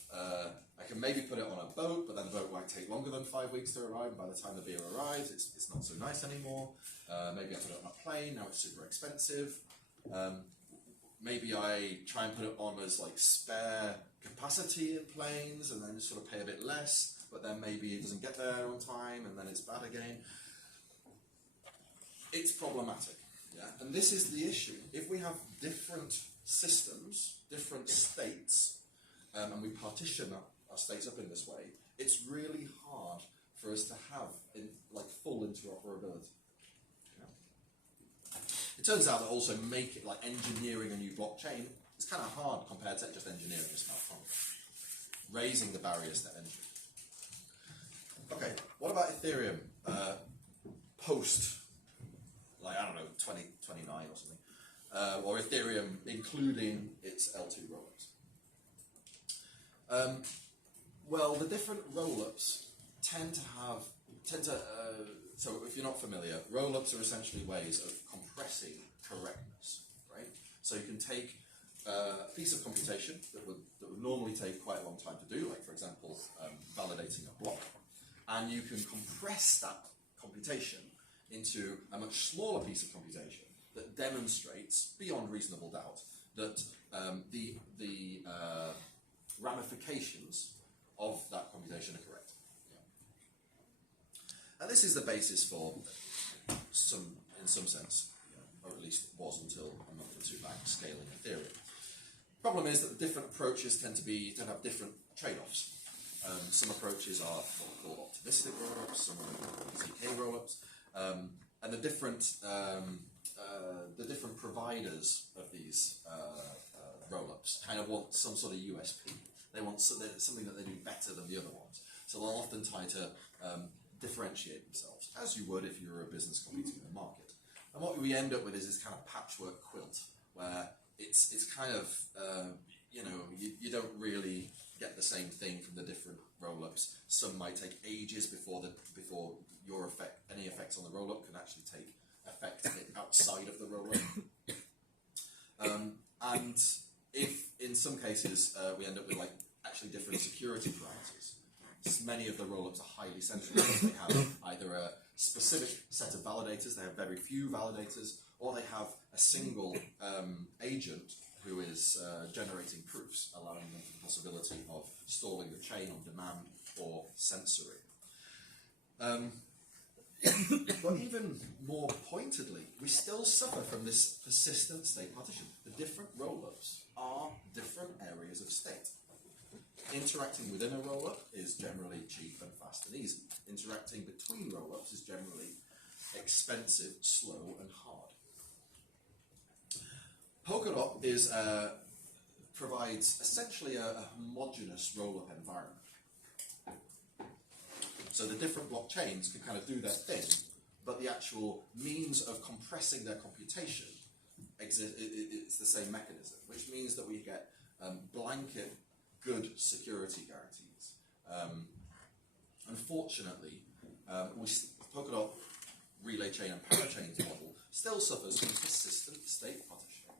I can maybe put it on a boat, but then the boat might take longer than 5 weeks to arrive. By the time the beer arrives, it's not so nice anymore. Maybe I put it on a plane. Now it's super expensive. Maybe I try and put it on as like spare capacity in planes, and then sort of pay a bit less. But then maybe it doesn't get there on time, and then it's bad again. It's problematic. Yeah, and this is the issue. If we have different systems, different states, and we partition our states up in this way, it's really hard for us to have full interoperability. Yeah. It turns out that also engineering a new blockchain is kind of hard compared to just engineering a smart contract, raising the barriers to entry. Okay, what about Ethereum post, 2029 or something, or Ethereum including its L2 rollups? Well, the different rollups tend to so if you're not familiar, rollups are essentially ways of compressing correctness, right? So you can take a piece of computation that would normally take quite a long time to do, like for example, validating a block, and you can compress that computation into a much smaller piece of computation that demonstrates, beyond reasonable doubt, that the ramifications of that computation are correct. Yeah. And this is the basis for in some sense, or at least it was until a month or two back, scaling Ethereum. Problem is that the different approaches tend to have different trade-offs. Some approaches are what we call optimistic rollups, some are ZK rollups, and the different providers of these rollups kind of want some sort of USP. They want something that they do better than the other ones. So they'll often try to differentiate themselves, as you would if you were a business competing in the market. And what we end up with is this kind of patchwork quilt, where it's kind of you don't really get the same thing from the different rollups. Some might take ages before any effects on the rollup can actually take effect outside of the rollup. And if in some cases we end up with actually different security parameters, many of the rollups are highly centralized. They have either a specific set of validators, they have very few validators, or they have a single agent who is generating proofs, allowing them the possibility of stalling the chain on demand or censoring. But even more pointedly, we still suffer from this persistent state partition. The different rollups are different areas of state. Interacting within a rollup is generally cheap and fast and easy. Interacting between rollups is generally expensive, slow, and hard. Polkadot provides essentially a homogeneous rollup environment. So the different blockchains can kind of do their thing, but the actual means of compressing their computation it's the same mechanism, which means that we get blanket good security guarantees. Unfortunately, Polkadot relay chain and parachains model still suffers from persistent state partition.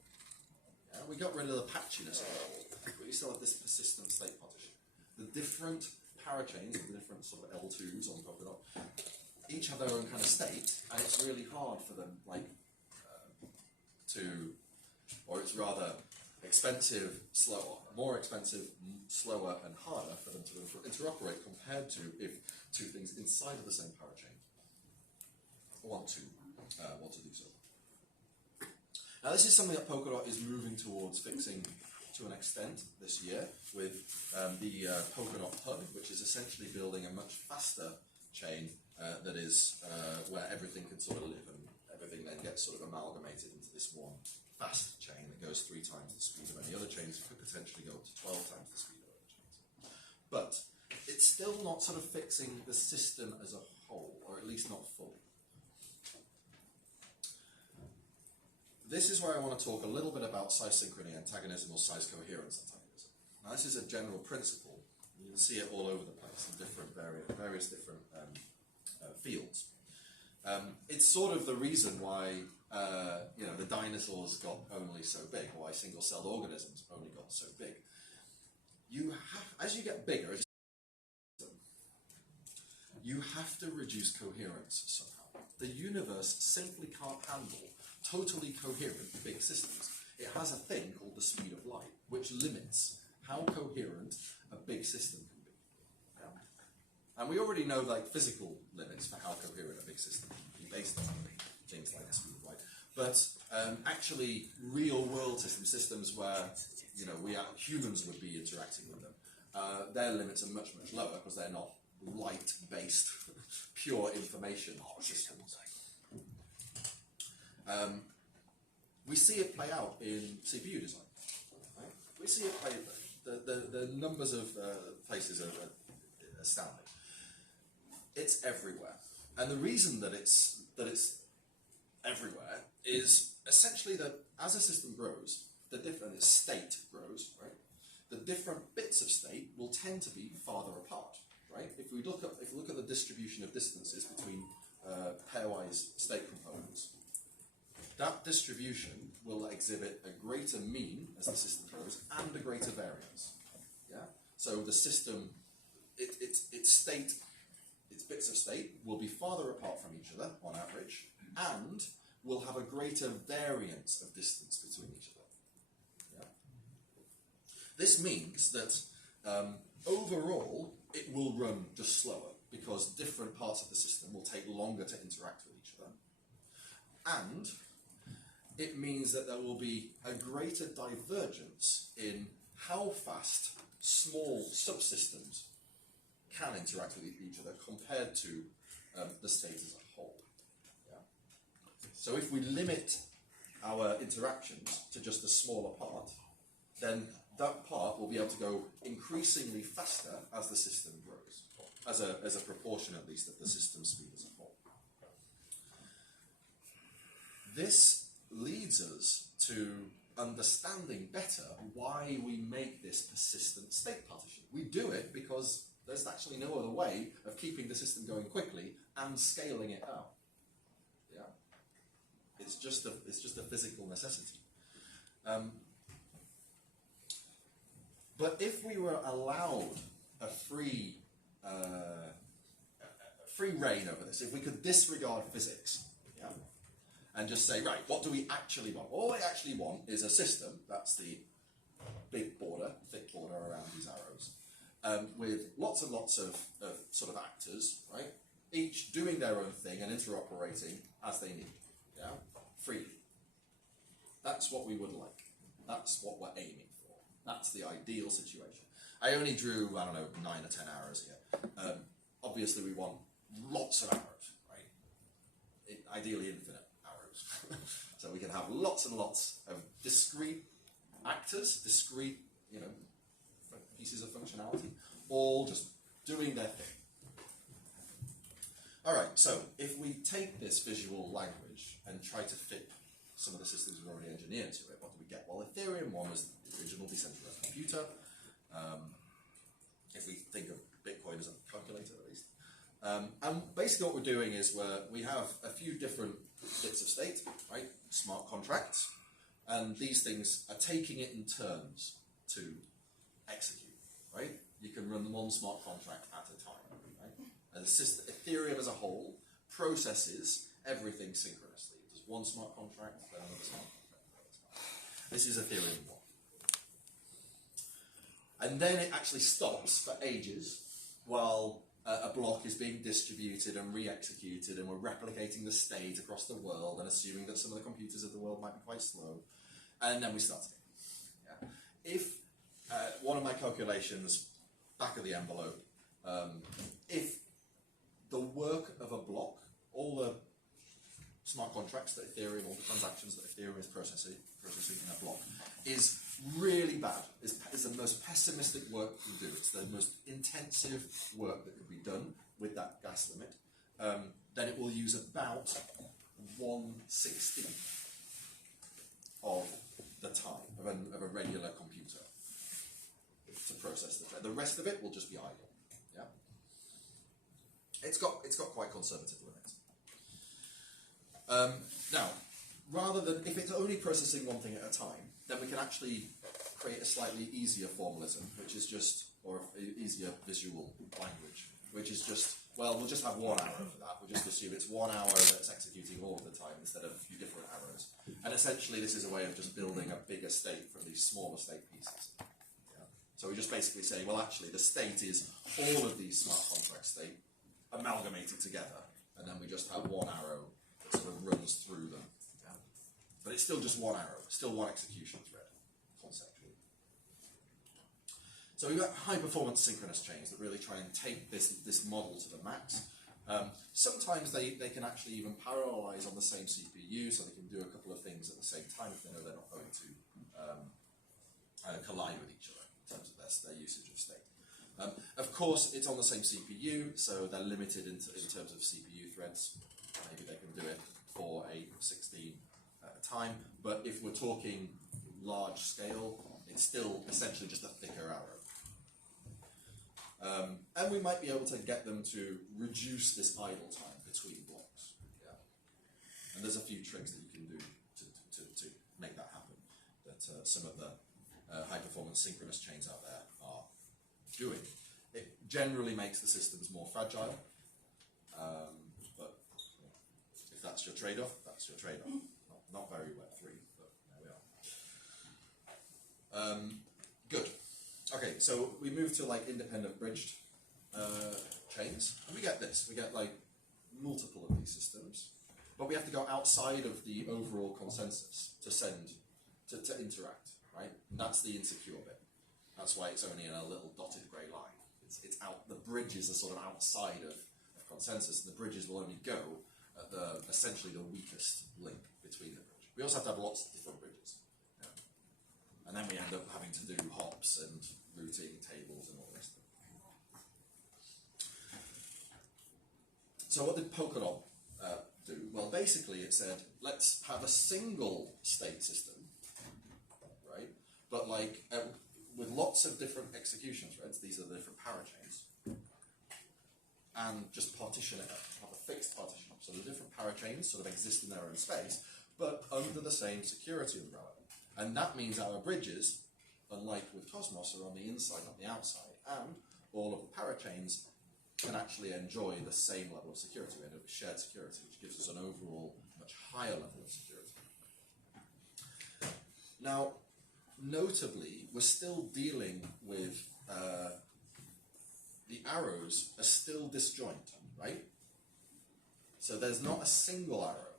Yeah, we got rid of the patchiness of it, but we still have this persistent state partition. The different parachains, the different sort of L2s on Polkadot, each have their own kind of state, and it's really hard for them, or it's rather expensive, slower, more expensive, slower, and harder for them to interoperate compared to if two things inside of the same parachain want to do so. Now, this is something that Polkadot is moving towards fixing to an extent this year with the Polkadot Hub, which is essentially building a much faster chain that is where everything can sort of live and everything then gets sort of amalgamated into this one fast chain that goes 3 times the speed of any other chains, could potentially go up to 12 times the speed of other chains. But it's still not sort of fixing the system as a whole, or at least not fully. This is where I want to talk a little bit about size synchrony, antagonism, or size coherence antagonism. Now, this is a general principle. You can see it all over the place in different various different fields. It's sort of the reason why the dinosaurs got only so big, why single-celled organisms only got so big. As you get bigger, you have to reduce coherence somehow. The universe simply can't handle totally coherent big systems. It has a thing called the speed of light, which limits how coherent a big system can be. Yeah? And we already know like physical limits for how coherent a big system can be based on things like the speed of light. But actually, real-world systems where humans would be interacting with them, their limits are much, much lower because they're not light-based, pure information systems. We see it play out in CPU design. Right? We see it play. The numbers of places are astounding. It's everywhere, and the reason that it's everywhere is essentially that as a system grows, the different state grows. Right, the different bits of state will tend to be farther apart. Right, if we look at the distribution of distances between pairwise state components, that distribution will exhibit a greater mean as the system grows and a greater variance. Yeah. So the system, its bits of state will be farther apart from each other on average, and will have a greater variance of distance between each other. Yeah. This means that overall it will run just slower because different parts of the system will take longer to interact with each other, and it means that there will be a greater divergence in how fast small subsystems can interact with each other compared to the state as a whole. Yeah? So if we limit our interactions to just a smaller part, then that part will be able to go increasingly faster as the system grows, as a proportion at least of the system speed as a whole. This leads us to understanding better why we make this persistent state partition. We do it because there's actually no other way of keeping the system going quickly and scaling it out. Yeah, it's just a physical necessity. But if we were allowed a free reign over this, if we could disregard physics, yeah, and just say, right, what do we actually want? All I actually want is a system, that's the big border, thick border around these arrows, with lots and lots of sort of actors, right, each doing their own thing and interoperating as they need, yeah, freely. That's what we would like. That's what we're aiming for. That's the ideal situation. I only drew, 9 or 10 arrows here. Obviously, we want lots of arrows, right? Ideally, infinite. So we can have lots and lots of discrete actors, discrete, pieces of functionality, all just doing their thing. All right, so if we take this visual language and try to fit some of the systems we've already engineered to it, what do we get? Well, Ethereum 1 was the original decentralized computer. If we think of Bitcoin as a calculator, at least. And basically what we're doing is we have a few different bits of state, right? Smart contracts, and these things are taking it in turns to execute, right? You can run one smart contract at a time, right? And the system, Ethereum as a whole processes everything synchronously. It does one smart contract, then another smart contract. This is Ethereum 1. And then it actually stops for ages while a block is being distributed and re-executed, and we're replicating the state across the world and assuming that some of the computers of the world might be quite slow, and then we start again. Yeah. If one of my calculations, back of the envelope, if the work of a block, all the smart contracts that Ethereum, all the transactions that Ethereum is processing in a block, is really bad, is the most pessimistic work we can do, it's the most intensive work that could be done with that gas limit, then it will use about 1/16 of the time of a regular computer to process the trade. The rest of it will just be idle. Yeah, it's got quite conservative limits. Now, rather than if it's only processing one thing at a time, then we can actually create a slightly easier formalism, which is just, or easier visual language, which is just, well, we'll just have one arrow for that. We'll just assume it's 1 hour that's executing all of the time instead of a few different arrows. And essentially, this is a way of just building a bigger state from these smaller state pieces. Yeah. So we just basically say, well, actually, the state is all of these smart contract state amalgamated together, and then we just have 1 arrow that sort of runs through them. Yeah. But it's still just 1 arrow, still 1 execution thread, conceptually. So we've got high-performance synchronous chains that really try and take this model to the max. Sometimes they can actually even parallelize on the same CPU, so they can do a couple of things at the same time if they know they're not going to collide with each other in terms of their usage of state. Of course, it's on the same CPU, so they're limited in terms of CPU threads. Maybe they can do it 4, 8, 16 at a time, but if we're talking large scale, it's still essentially just a thicker arrow. And we might be able to get them to reduce this idle time between blocks. Yeah. And there's a few tricks that you can do to make that happen that some of the high-performance synchronous chains out there are doing. It generally makes the systems more fragile, but if that's your trade-off, that's your trade-off. Not very Web3, but there we are. Good. Okay, so we move to like independent bridged chains, and we get this. We get like multiple of these systems, but we have to go outside of the overall consensus to interact, right? And that's the insecure bit. That's why it's only in a little dotted grey line. It's out. The bridges are sort of outside of consensus, and the bridges will only go at essentially the weakest link between the bridge. We also have to have lots of different bridges. And then we end up having to do hops and routing tables and all the rest of it. So what did Polkadot do? Well, basically it said, let's have a single state system, right? But like with lots of different execution threads, these are the different parachains, and just partition it up, have a fixed partition up. So the different parachains sort of exist in their own space, but under the same security umbrella. And that means our bridges, unlike with Cosmos, are on the inside, not the outside. And all of the parachains can actually enjoy the same level of security. We end up with shared security, which gives us an overall much higher level of security. Now, notably, we're still dealing with the arrows are still disjoint, right? So there's not a single arrow.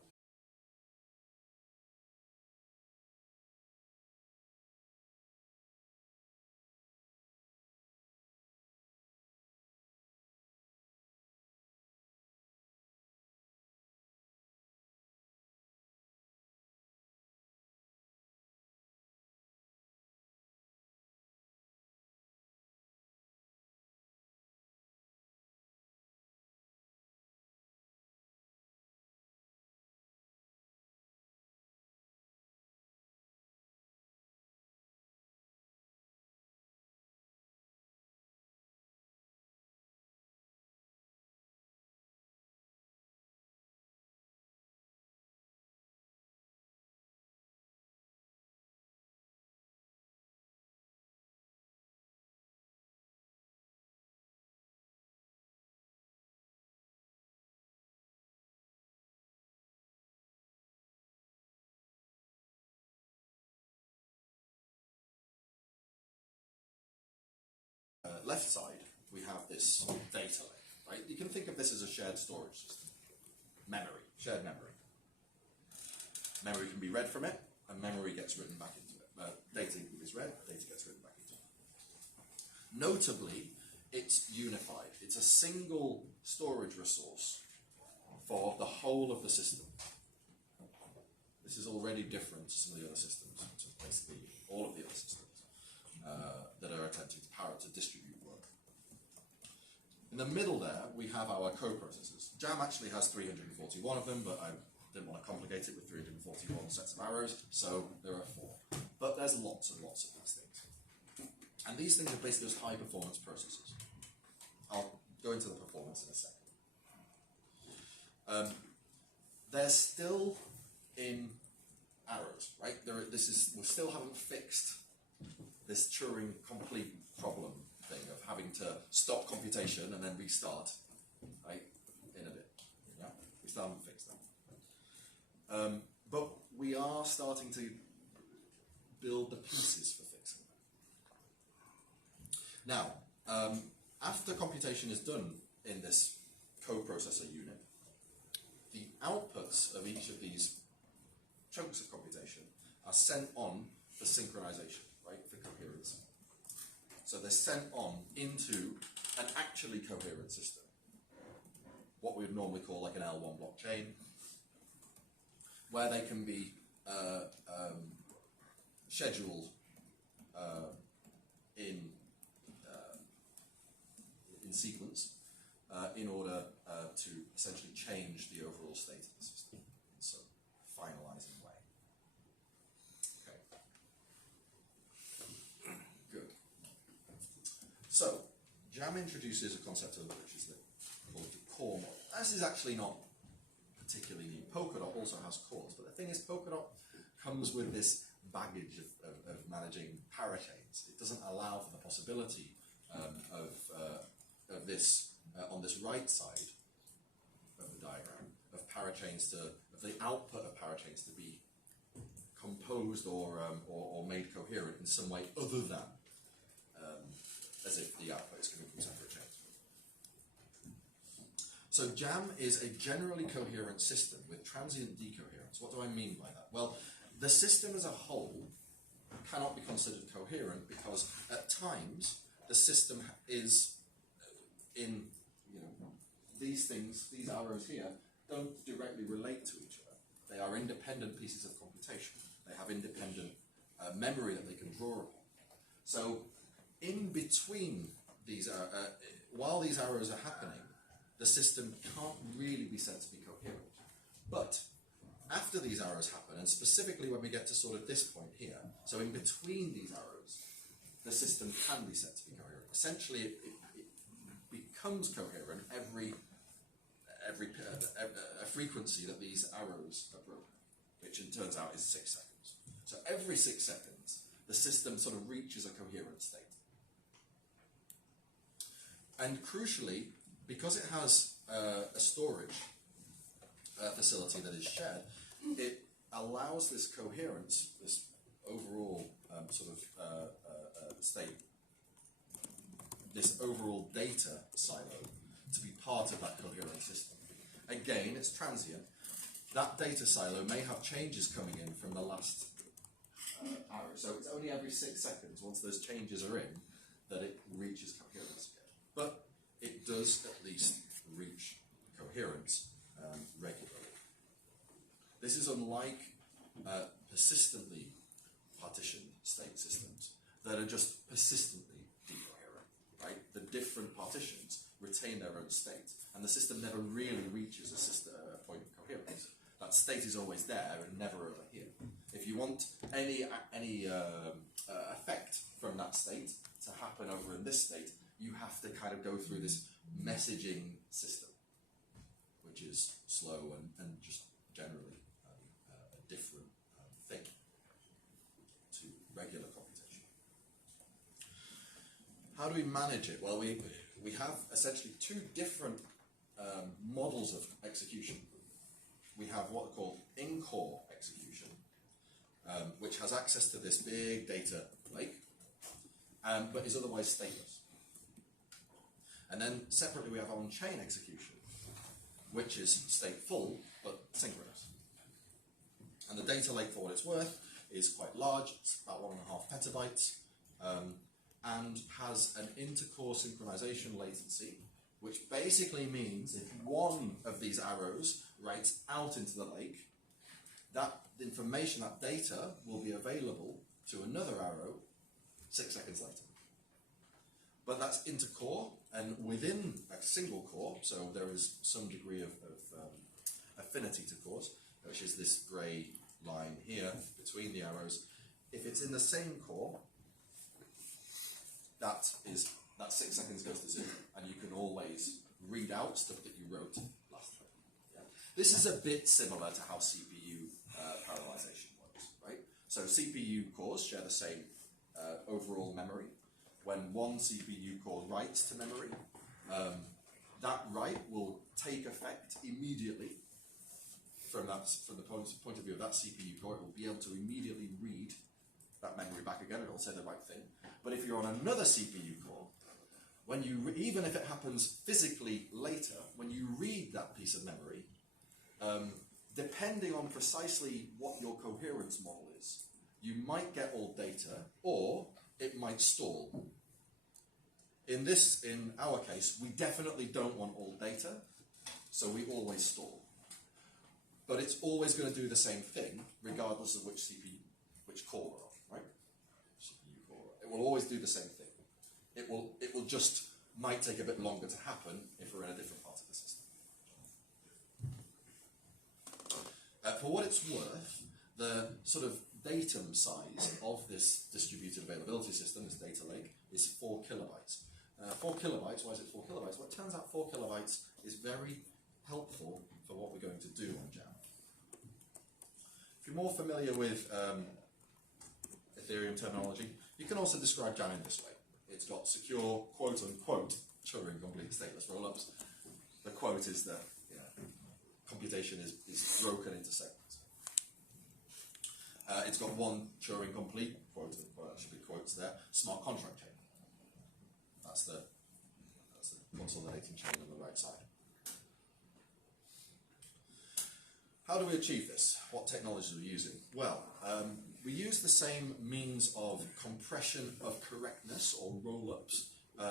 left side, we have this data lake, right? You can think of this as a shared storage system. Memory, shared memory. Memory can be read from it, and memory gets written back into it. Data is read, data gets written back into it. Notably, it's unified. It's a single storage resource for the whole of the system. This is already different to some of the other systems, which is basically all of the other systems that are attempting to distribute work. In the middle there, we have our co-processors. Jam actually has 341 of them, but I didn't want to complicate it with 341 sets of arrows, so there are 4. But there's lots and lots of these things. And these things are basically just high-performance processors. I'll go into the performance in a second. They're still in arrows, right? We still haven't fixed this Turing complete problem thing of having to stop computation and then restart, right? In a bit, yeah. We still haven't fixed that. But we are starting to build the pieces for fixing that. Now, after computation is done in this coprocessor unit, the outputs of each of these chunks of computation are sent on for synchronization, right, for coherence. So they're sent on into an actually coherent system, what we would normally call like an L1 blockchain, where they can be scheduled in sequence in order to essentially change the overall state of the system in some finalizing way. Okay. Good. So, Jam introduces a concept of which is called the core model. This is actually not particularly new. Polkadot also has cores, but the thing is, Polkadot comes with this baggage of managing parachains. It doesn't allow for the possibility of this on this right side of the diagram of parachains of the output of parachains to be composed or made coherent in some way other than as if the output is coming from separate chains. So Jam is a generally coherent system with transient decoherence. What do I mean by that? Well, the system as a whole cannot be considered coherent because at times the system is in, these things, these arrows here, don't directly relate to each other. They are independent pieces of computation. They have independent memory that they can draw upon. So in between these, while these arrows are happening, the system can't really be said to be coherent. But after these arrows happen, and specifically when we get to sort of this point here, so in between these arrows, the system can be said to be coherent. Essentially, it becomes coherent every frequency that these arrows are broken, which it turns out is 6 seconds. So every 6 seconds, the system sort of reaches a coherent state. And crucially, because it has a storage facility that is shared, it allows this coherence, this overall state, this overall data silo, to be part of that coherent system. Again, it's transient. That data silo may have changes coming in from the last arrow. So it's only every 6 seconds, once those changes are in, that it reaches coherence again. But it does at least reach coherence regularly. This is unlike persistently partitioned state systems that are just persistently decoherent, right? The different partitions retain their own state, and the system never really reaches a point of coherence. That state is always there and never over here. If you want any effect from that state to happen over in this state, you have to kind of go through this messaging system, which is slow and just generally a different thing to regular computation. How do we manage it? Well, we have essentially 2 different models of execution. We have what are called in-core execution, which has access to this big data lake, but is otherwise stateless. And then separately we have on-chain execution, which is stateful but synchronous. And the data lake, for what it's worth, is quite large. It's about 1.5 petabytes, and has an intercore synchronization latency, which basically means if one of these arrows writes out into the lake, that information, that data, will be available to another arrow 6 seconds later. But that's intercore, and within a single core, so there is some degree of affinity to cores, which is this grey line here between the arrows. If it's in the same core, that 6 seconds goes to 0, and you can always read out stuff that you wrote last time. Yeah. This is a bit similar to how CPU parallelization works, right? So CPU cores share the same overall memory. When one CPU core writes to memory, that write will take effect immediately from the point of view of that CPU core. It will be able to immediately read that memory back again. It will say the right thing. But if you're on another CPU core, when you even if it happens physically later, when you read that piece of memory, depending on precisely what your coherence model is, you might get old data, or it might stall. In our case, we definitely don't want old data, so we always stall. But it's always going to do the same thing, regardless of which core we're on, right? CPU core. It will always do the same thing. It will just might take a bit longer to happen if we're in a different part of the system. For what it's worth, the sort of datum size of this distributed availability system, this data lake, is 4 kilobytes. 4 kilobytes, why is it 4 kilobytes? Well, it turns out 4 kilobytes is very helpful for what we're going to do on Jam. If you're more familiar with Ethereum terminology, you can also describe Jam in this way. It's got secure, quote-unquote, Turing complete stateless rollups. The quote is that computation is broken into segments. It's got one Turing complete, quote-unquote, that should be quotes there, smart contract chain. That's the consolidating chain on the right side. How do we achieve this? What technologies are we using? Well, we use the same means of compression of correctness, or roll-ups,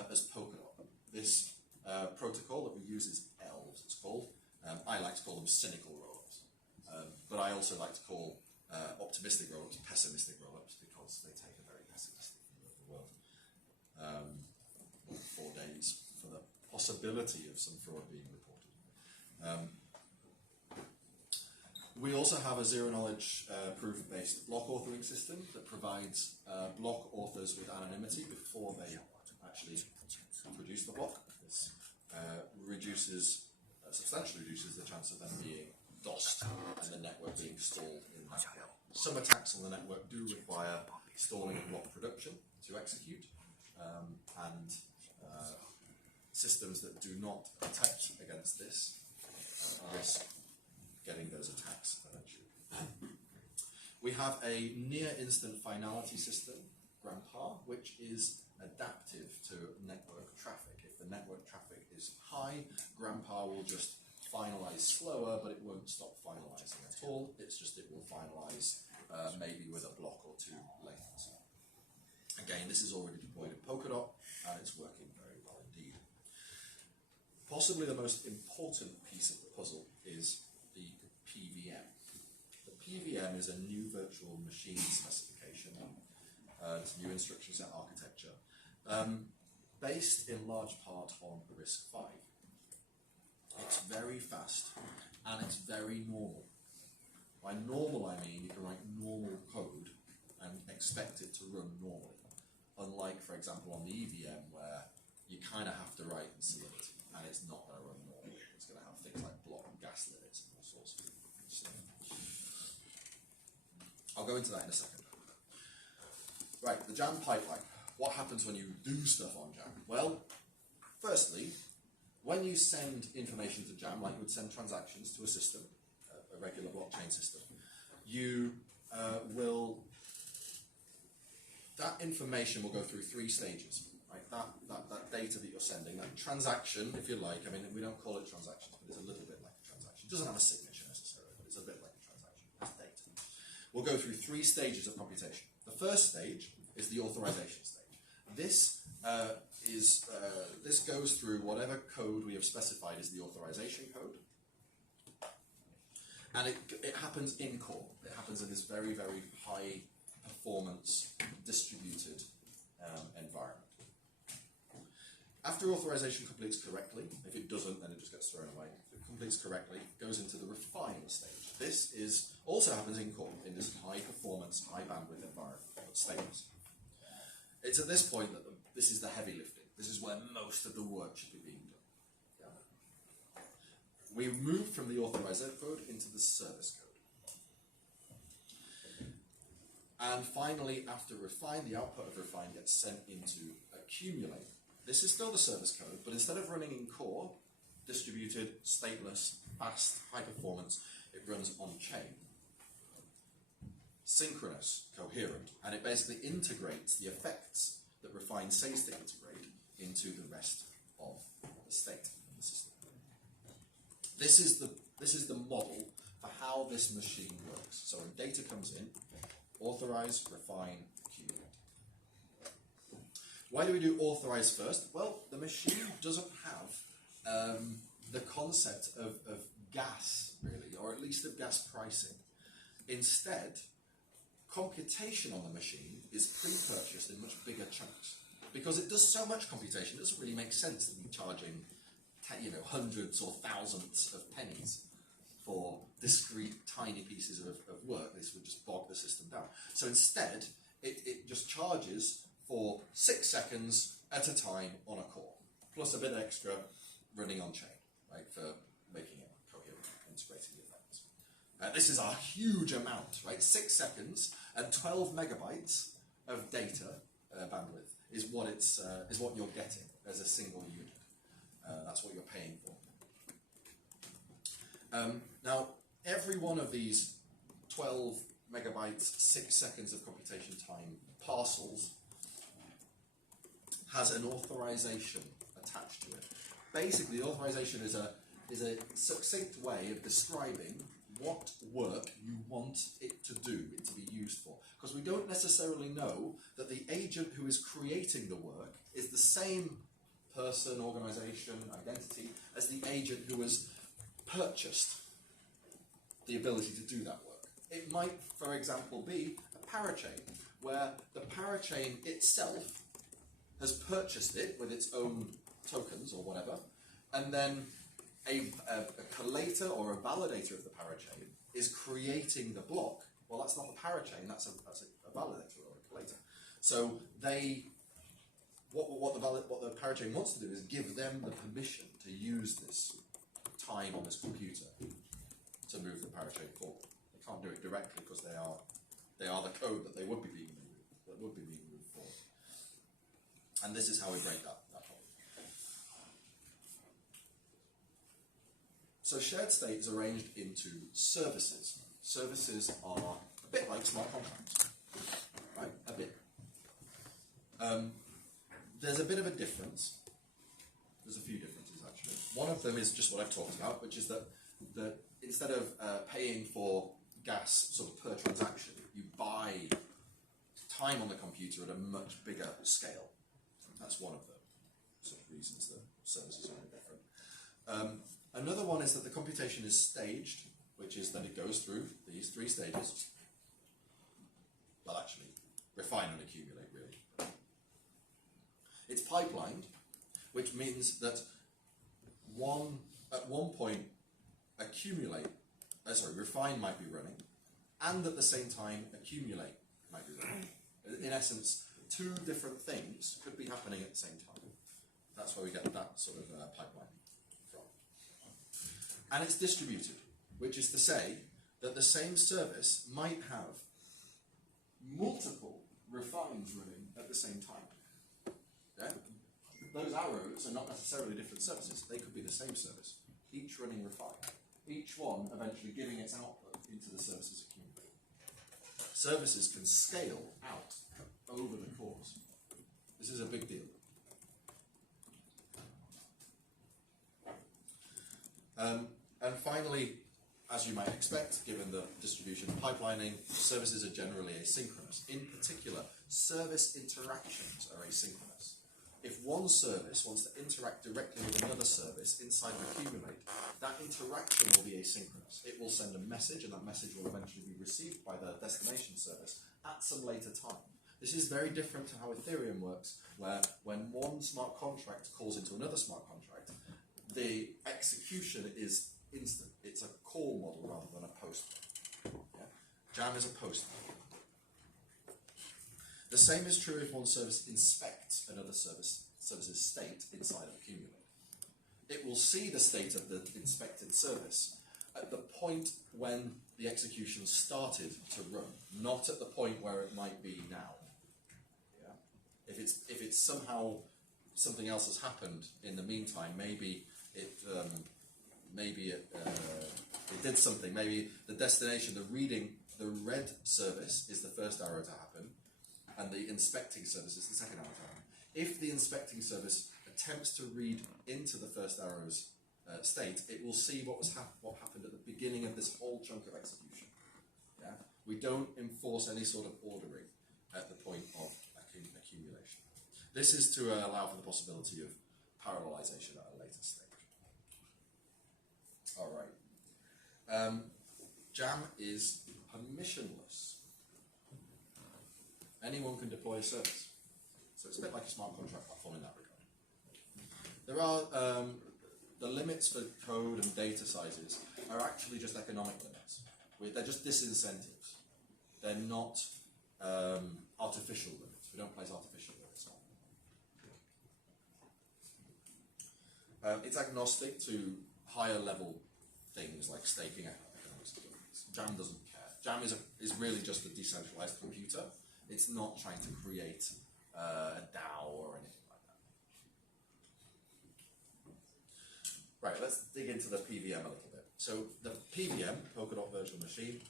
as Polkadot. This protocol that we use is ELVs, it's called. I like to call them cynical roll-ups. But I also like to call optimistic roll-ups pessimistic roll-ups, because they take a very pessimistic view of the world. 4 days for the possibility of some fraud being reported. We also have a zero-knowledge proof-based block authoring system that provides block authors with anonymity before they actually produce the block. This substantially reduces the chance of them being DOSed and the network being stalled in that way. Some attacks on the network do require stalling of block production to execute, and systems that do not protect against this risk getting those attacks eventually. We have a near-instant finality system, GRAMPAR, which is adaptive to network traffic. If the network traffic is high, GRAMPAR will just finalize slower, but it won't stop finalizing at all. It's just it will finalize maybe with a block or 2 latency. Again, this is already deployed in Polkadot, and it's working very well indeed. Possibly the most important piece of the puzzle is the PVM. The PVM is a new virtual machine specification. It's a new instruction set architecture, based in large part on RISC-V. It's very fast, and it's very normal. By normal, I mean you can write normal code and expect it to run normally. Unlike, for example, on the EVM, where you kind of have to write in Solidity, and it's not going to run normally. It's going to have things like block and gas limits and all sorts of stuff. I'll go into that in a second. Right, the Jam pipeline. What happens when you do stuff on Jam? Well, firstly, when you send information to Jam, like you would send transactions to a system, a regular blockchain system, that information will go through 3 stages. right? That data that you're sending, that transaction, if you like. I mean, we don't call it transactions, but it's a little bit like a transaction. It doesn't have a signature necessarily, but it's a bit like a transaction. It's data. We'll go through 3 stages of computation. The first stage is the authorization stage. This this goes through whatever code we have specified as the authorization code, and it happens in core. It happens in this very, very high performance distributed environment. After authorization completes correctly, if it doesn't, then it just gets thrown away. If it completes correctly, it goes into the refine stage. This also happens in core, in this high performance, high bandwidth environment, but stateless. It's at this point that this is the heavy lifting. This is where most of the work should be being done. Yeah. We move from the authorizer code into the service code. And finally, after refine, the output of refine gets sent into accumulate. This is still the service code, but instead of running in core, distributed, stateless, fast, high performance, it runs on chain. Synchronous, coherent, and it basically integrates the effects that refine says to integrate into the rest of the state of the system. This is the model for how this machine works. So when data comes in, authorize, refine, accumulate. Why do we do authorize first? Well, the machine doesn't have the concept of gas, really, or at least of gas pricing. Instead, computation on the machine is pre-purchased in much bigger chunks. Because it does so much computation, it doesn't really make sense to be charging hundreds or thousands of pennies for discrete, tiny pieces of work. This would just bog the system down. So instead, it just charges for 6 seconds at a time on a core, plus a bit extra running on chain, right, for making it coherent, integrating the effects. This is a huge amount, right? 6 seconds and 12 megabytes of data bandwidth is what you're getting as a single unit. That's what you're paying for. Now, every one of these 12 megabytes, 6 seconds of computation time parcels has an authorization attached to it. Basically, the authorization is a succinct way of describing what work you want it to do, it to be used for. Because we don't necessarily know that the agent who is creating the work is the same person, organization, identity as the agent who has purchased the ability to do that work. It might, for example, be a parachain, where the parachain itself has purchased it with its own tokens or whatever, and then a collator or a validator of the parachain is creating the block. Well, that's not a parachain, that's a validator or a collator. So what the parachain wants to do is give them the permission to use this time on this computer to move the parachain forward. They can't do it directly because they are the code that would be being moved forward. And this is how we break that problem. So shared state is arranged into services. Services are a bit like smart contracts, right? A bit. There's a bit of a difference. There's a few differences, actually. One of them is just what I've talked about, which is that instead of paying for gas sort of per transaction, you buy time on the computer at a much bigger scale. That's one of the sort of reasons that services are different. Another one is that the computation is staged, which is that it goes through these 3 stages. Well, actually, refine and accumulate, really. It's pipelined, which means that at one point, refine might be running, and at the same time, accumulate might be running. In essence, 2 different things could be happening at the same time. That's where we get that sort of pipeline from. And it's distributed, which is to say that the same service might have multiple refines running at the same time. Yeah? Those arrows are not necessarily different services. They could be the same service, each running refine, each one eventually giving its output into the services accumulator. Services can scale out over the cores. This is a big deal. And finally, as you might expect, given the distribution and pipelining, services are generally asynchronous. In particular, service interactions are asynchronous. If one service wants to interact directly with another service inside of Accumulate, that interaction will be asynchronous. It will send a message, and that message will eventually be received by the destination service at some later time. This is very different to how Ethereum works, where when one smart contract calls into another smart contract, the execution is instant. It's a call model rather than a post model. Yeah? Jam is a post model. The same is true if one service inspects another service's state inside of Accumulate. It will see the state of the inspected service at the point when the execution started to run, not at the point where it might be now. Yeah? If it's somehow something else has happened in the meantime, maybe it did something. Maybe the destination, the red service is the first arrow to happen, and the inspecting service is the second arrow to happen. If the inspecting service attempts to read into the first arrow's state, it will see what happened at the beginning of this whole chunk of execution. Yeah? We don't enforce any sort of ordering at the point of accumulation. This is to allow for the possibility of parallelization at a later stage. All right. Jam is permissionless. Anyone can deploy a service. So it's a bit like a smart contract platform in that regard. There are the limits for code and data sizes are actually just economic limits. They're just disincentives. They're not artificial limits. We don't place artificial limits on. It's agnostic to higher level things like staking economics. Jam doesn't care. Jam is really just a decentralized computer. It's not trying to create a DAO or anything like that. Right, let's dig into the PVM a little bit. So the PVM, Polkadot Virtual Machine,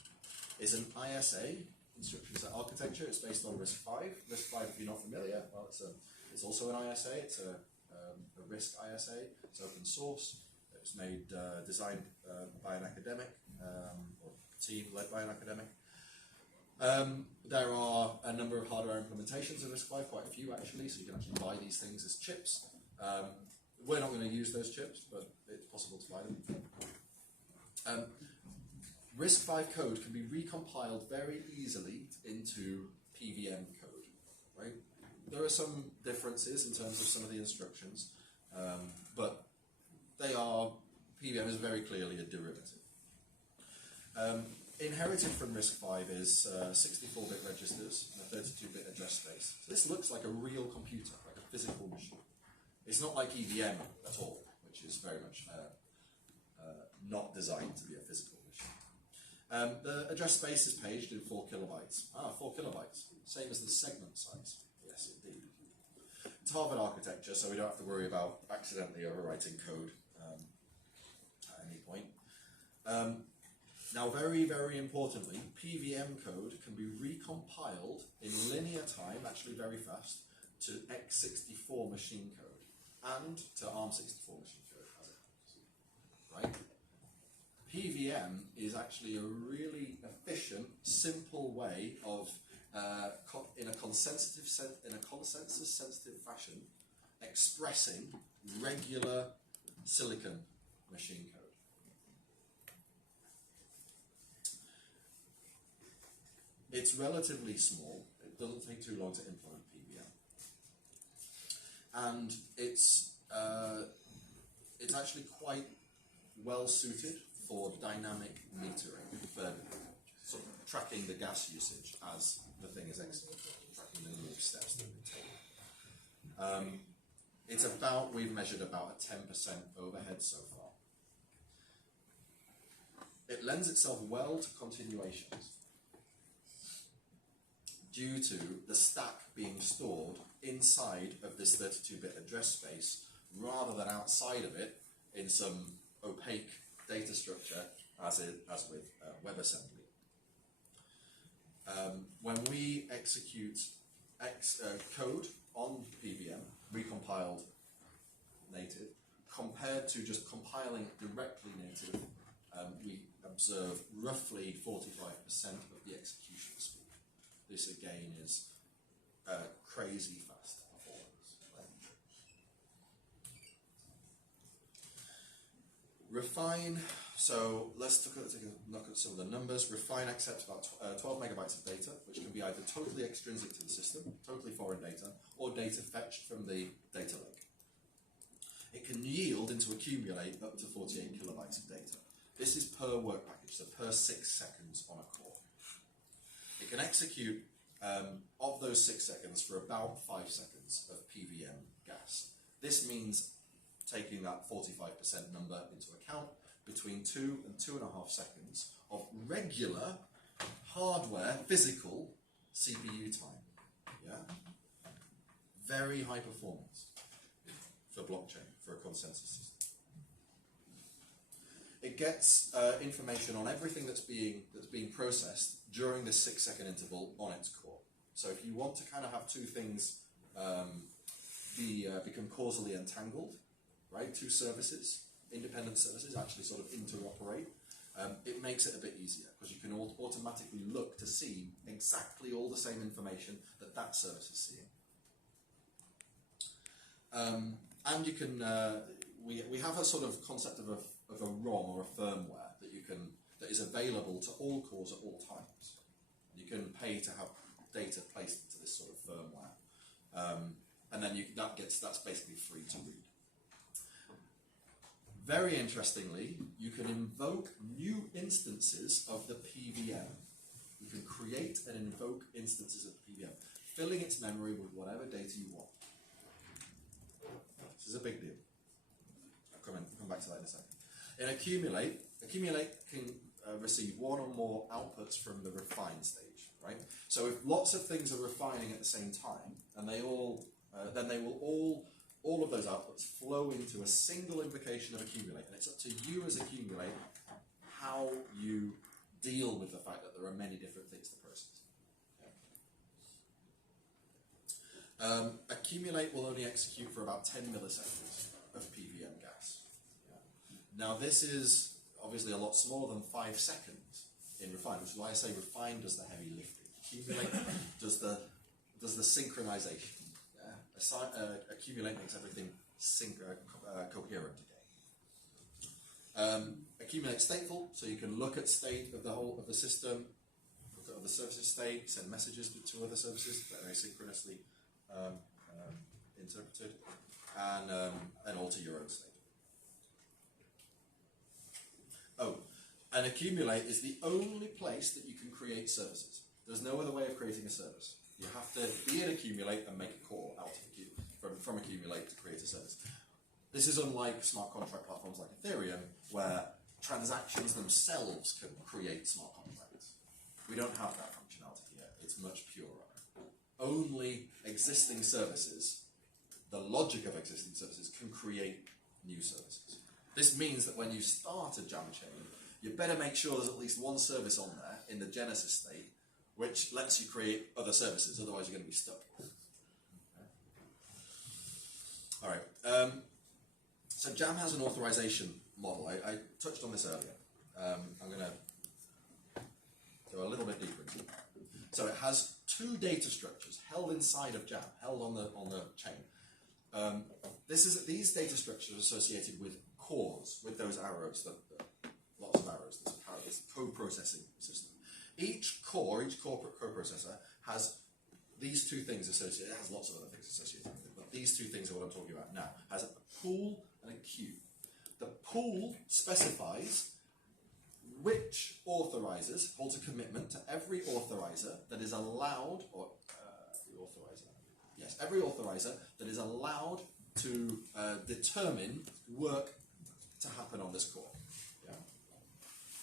is an ISA, instruction set architecture. It's based on RISC-V. RISC-V, if you're not familiar, well, it's also an ISA. It's a RISC ISA. It's open source. It's designed by an academic, or team led by an academic. There are a number of hardware implementations of RISC-V, quite a few actually, so you can actually buy these things as chips. We're not going to use those chips, but it's possible to buy them. RISC-V code can be recompiled very easily into PVM code, right? There are some differences in terms of some of the instructions, but PVM is very clearly a derivative. Inherited from RISC-V is 64-bit registers and a 32-bit address space. So this looks like a real computer, like a physical machine. It's not like EVM at all, which is very much not designed to be a physical machine. The address space is paged in 4 kilobytes. 4 kilobytes, same as the segment size. Yes, indeed. It's Harvard architecture, so we don't have to worry about accidentally overwriting code at any point. Now, very, very importantly, PVM code can be recompiled in linear time, actually very fast, to x64 machine code and to ARM64 machine code, as it happens. Right? PVM is actually a really efficient, simple way of, in a consensus-sensitive fashion, expressing regular silicon machine code. It's relatively small. It doesn't take too long to implement PVM, and it's actually quite well suited for dynamic metering, for sort of tracking the gas usage as the thing is tracking the number of steps that we take. We've measured about a 10% overhead so far. It lends itself well to continuations due to the stack being stored inside of this 32-bit address space rather than outside of it in some opaque data structure as with WebAssembly. When we execute code on PVM, recompiled native, compared to just compiling directly native, we observe roughly 45% of the execution speed. This again is crazy fast performance. Refine, so let's take a look at some of the numbers. Refine accepts about 12 megabytes of data, which can be either totally extrinsic to the system, totally foreign data, or data fetched from the data lake. It can yield and to accumulate up to 48 kilobytes of data. This is per work package, so per 6 seconds on a core. It can execute of those 6 seconds for about 5 seconds of PVM gas. This means taking that 45% number into account, between 2 and 2.5 seconds of regular hardware, physical CPU time. Yeah? Very high performance for blockchain, for a consensus system. It gets information on everything that's being processed during this 6 second interval on its core. So if you want to kind of have two things become causally entangled, right? Two services, independent services, actually sort of interoperate. It makes it a bit easier because you can automatically look to see exactly all the same information that that service is seeing. And you can, we have a sort of concept of a ROM or a firmware that is available to all cores at all times. You can pay to have data placed into this sort of firmware, and then that's basically free to read. Very interestingly, you can invoke new instances of the PVM. You can create and invoke instances of the PVM, filling its memory with whatever data you want. This is a big deal. I'll come back to that in a second. In accumulate can receive one or more outputs from the refine stage, right? So if lots of things are refining at the same time, and then they will all of those outputs flow into a single invocation of accumulate, and it's up to you as accumulate how you deal with the fact that there are many different things to process. Okay. Accumulate will only execute for about 10 milliseconds of PVM gas. Now this is obviously a lot smaller than 5 seconds in refine, which is why I say refine does the heavy lifting. Accumulate does the synchronization. Accumulate makes everything coherent again. Accumulate stateful, so you can look at state of the whole of the system, look at the services state, send messages to other services that are asynchronously interpreted, and alter your own state. Oh, and accumulate is the only place that you can create services. There's no other way of creating a service. You have to be an accumulate and make a call out of from accumulate to create a service. This is unlike smart contract platforms like Ethereum, where transactions themselves can create smart contracts. We don't have that functionality yet. It's much purer. Only existing services, the logic of existing services, can create new services. This means that when you start a jam chain, you better make sure there's at least one service on there in the genesis state which lets you create other services, otherwise you're going to be stuck. All right. So Jam has an authorization model. I touched on this earlier. I'm going to go a little bit deeper into it. So it has two data structures held inside of Jam, held on the chain. These data structures are associated with cores, with those arrows, lots of arrows. This co-processing system. Each core coprocessor has these two things associated. It has lots of other things associated with it, but these two things are what I'm talking about now. It has a pool and a queue. The pool specifies which authorizers holds a commitment to every authorizer that is allowed, or every authorizer that is allowed to determine work to happen on this core. Yeah?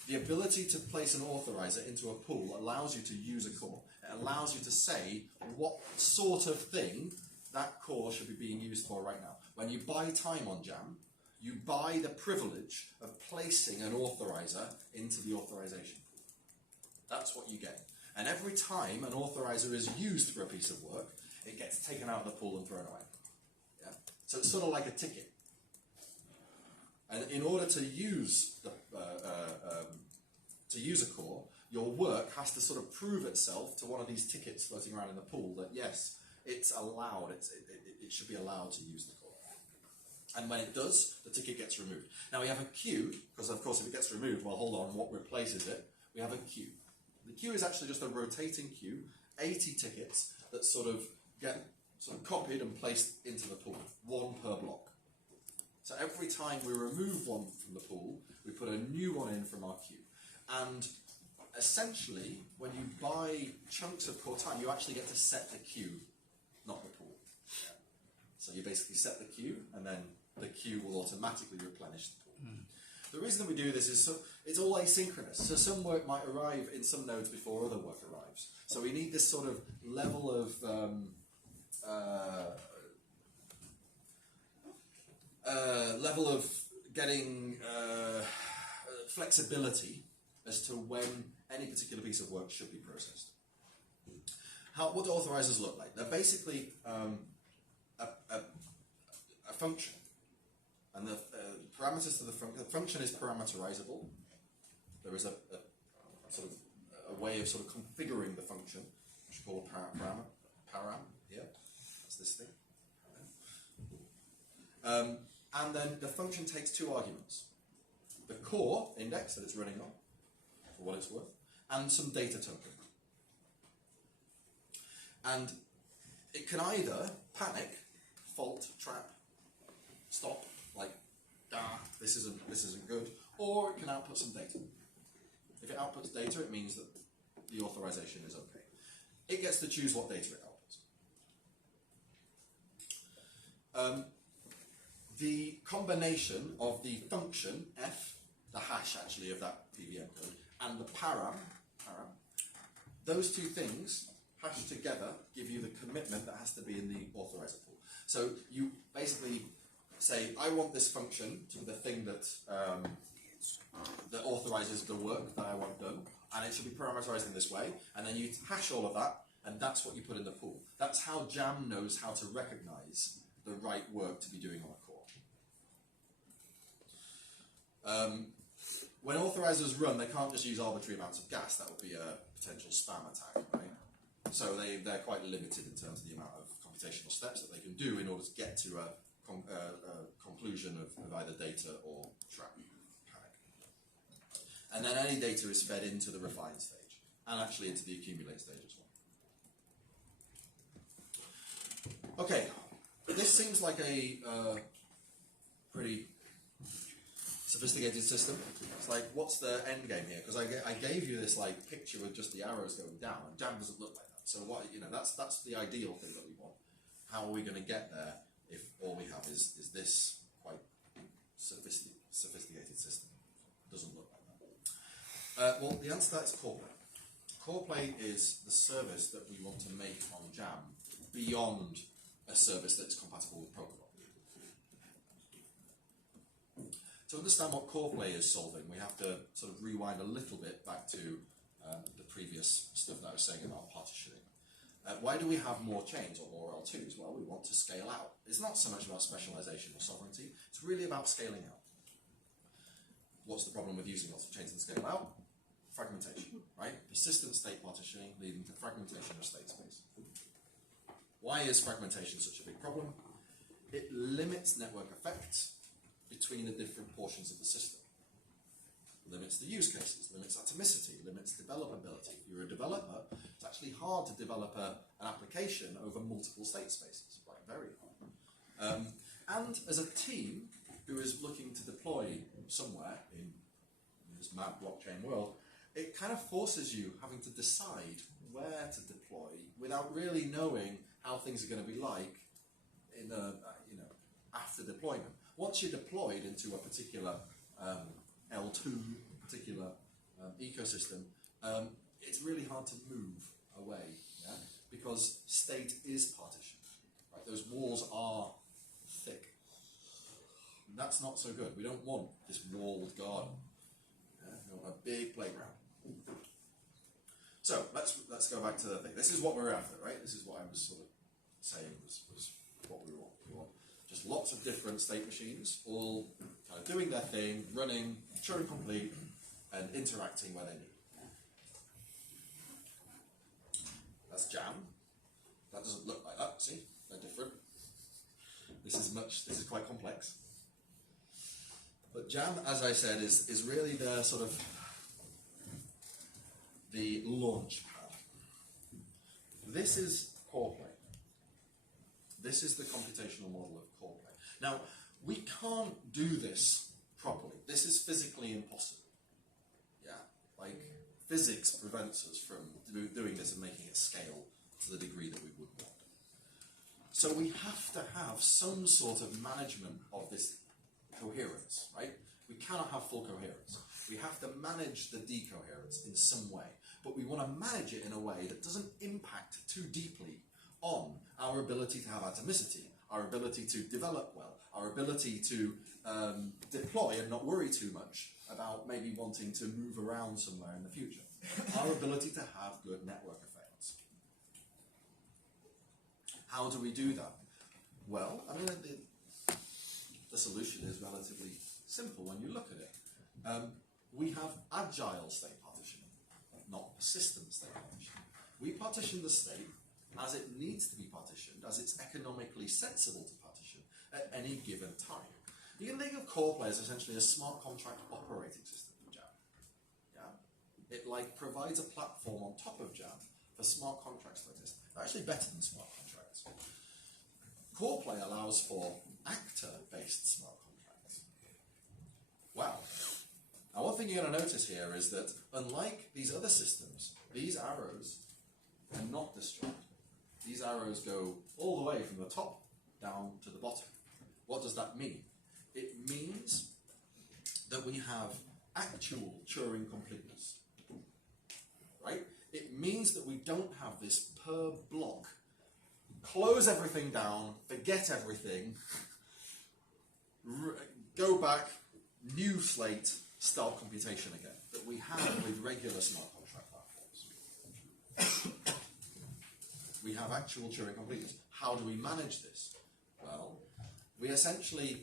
The ability to place an authorizer into a pool allows you to use a core. It allows you to say what sort of thing that core should be being used for right now. When you buy time on Jam, you buy the privilege of placing an authorizer into the authorization pool. That's what you get. And every time an authorizer is used for a piece of work, it gets taken out of the pool and thrown away. Yeah? So it's sort of like a ticket. And in order to use a core, your work has to sort of prove itself to one of these tickets floating around in the pool that yes, it's allowed. It should be allowed to use the core. And when it does, the ticket gets removed. Now we have a queue, because of course if it gets removed, well hold on, what replaces it? We have a queue. The queue is actually just a rotating queue, 80 tickets that sort of get copied and placed into the pool, one per block. So every time we remove one from the pool, we put a new one in from our queue. And essentially, when you buy chunks of core time, you actually get to set the queue, not the pool. Yeah. So you basically set the queue, and then the queue will automatically replenish the pool. The reason that we do this is it's all asynchronous. So some work might arrive in some nodes before other work arrives. So we need this sort of level of getting flexibility as to when any particular piece of work should be processed. What do authorizers look like? They're basically a function, and the parameters to the function is parameterizable. There is a sort of a way of sort of configuring the function, which we call a param here. That's this thing. And then the function takes two arguments: the core index that it's running on, for what it's worth, and some data token. And it can either panic, fault, trap, stop, like, this isn't good, or it can output some data. If it outputs data, it means that the authorization is okay. It gets to choose what data it outputs. The combination of the function f, the hash actually of that PVM code, and the param, those two things hashed together give you the commitment that has to be in the authorizer pool. So you basically say, I want this function to be the thing that that authorizes the work that I want done, and it should be parameterized in this way, and then you hash all of that, and that's what you put in the pool. That's how Jam knows how to recognize the right work to be doing on a core. When authorizers run, they can't just use arbitrary amounts of gas. That would be a potential spam attack, right? So they're quite limited in terms of the amount of computational steps that they can do in order to get to a conclusion of either data or trap panic. And then any data is fed into the refine stage, and actually into the accumulate stage as well. Okay, this seems like a pretty sophisticated system. It's like, what's the end game here? Because I gave you this like picture with just the arrows going down, and Jam doesn't look like that. So what, that's the ideal thing that we want. How are we going to get there if all we have is this quite sophisticated system? It doesn't look like that. Well, the answer to that is CorePlay. CorePlay is the service that we want to make on Jam beyond a service that's compatible with protocol. To understand what CorePlay is solving, we have to sort of rewind a little bit back to the previous stuff that I was saying about partitioning. Why do we have more chains or more L2s? Well, we want to scale out. It's not so much about specialization or sovereignty, it's really about scaling out. What's the problem with using lots of chains and scale out? Fragmentation, right? Persistent state partitioning leading to fragmentation of state space. Why is fragmentation such a big problem? It limits network effects between the different portions of the system. Limits the use cases, limits atomicity, limits developability. If you're a developer, it's actually hard to develop an application over multiple state spaces, right? Very hard. And as a team who is looking to deploy somewhere in this mad blockchain world, it kind of forces you having to decide where to deploy without really knowing how things are going to be like in after deployment. Once you're deployed into a particular L2, particular ecosystem, it's really hard to move away, yeah? Because state is partitioned. Right? Those walls are thick. And that's not so good. We don't want this walled garden. Yeah? We want a big playground. So let's go back to the thing. This is what we're after, right? This is what I was sort of saying was what we want. Just lots of different state machines, all kind of doing their thing, running, Turing complete, and interacting where they need. That's Jam. That doesn't look like that, see? They're different. This is quite complex. But Jam, as I said, is really the sort of the launch pad. This is CorePlay. This is the computational model of CorePlay. Now, we can't do this properly. This is physically impossible. Yeah, like physics prevents us from doing this and making it scale to the degree that we would want. So we have to have some sort of management of this coherence, right? We cannot have full coherence. We have to manage the decoherence in some way, but we want to manage it in a way that doesn't impact too deeply on our ability to have atomicity, our ability to develop well, our ability to deploy and not worry too much about maybe wanting to move around somewhere in the future, our ability to have good network effects. How do we do that? Well, I mean, the solution is relatively simple when you look at it. We have agile state partitioning, not system state partitioning. We partition the state as it needs to be partitioned, as it's economically sensible to partition at any given time. You can think of CorePlay as essentially a smart contract operating system for Jam. Yeah? It provides a platform on top of Jam for smart contracts like this. They're actually better than smart contracts. CorePlay allows for actor-based smart contracts. Wow. Now, one thing you're going to notice here is that unlike these other systems, these arrows are not disjoint. These arrows go all the way from the top down to the bottom. What does that mean? It means that we have actual Turing completeness, right? It means that we don't have this per block, close everything down, forget everything, go back, new slate, start computation again, that we have with regular smart contract platforms. We have actual Turing completeness. How do we manage this? Well, we essentially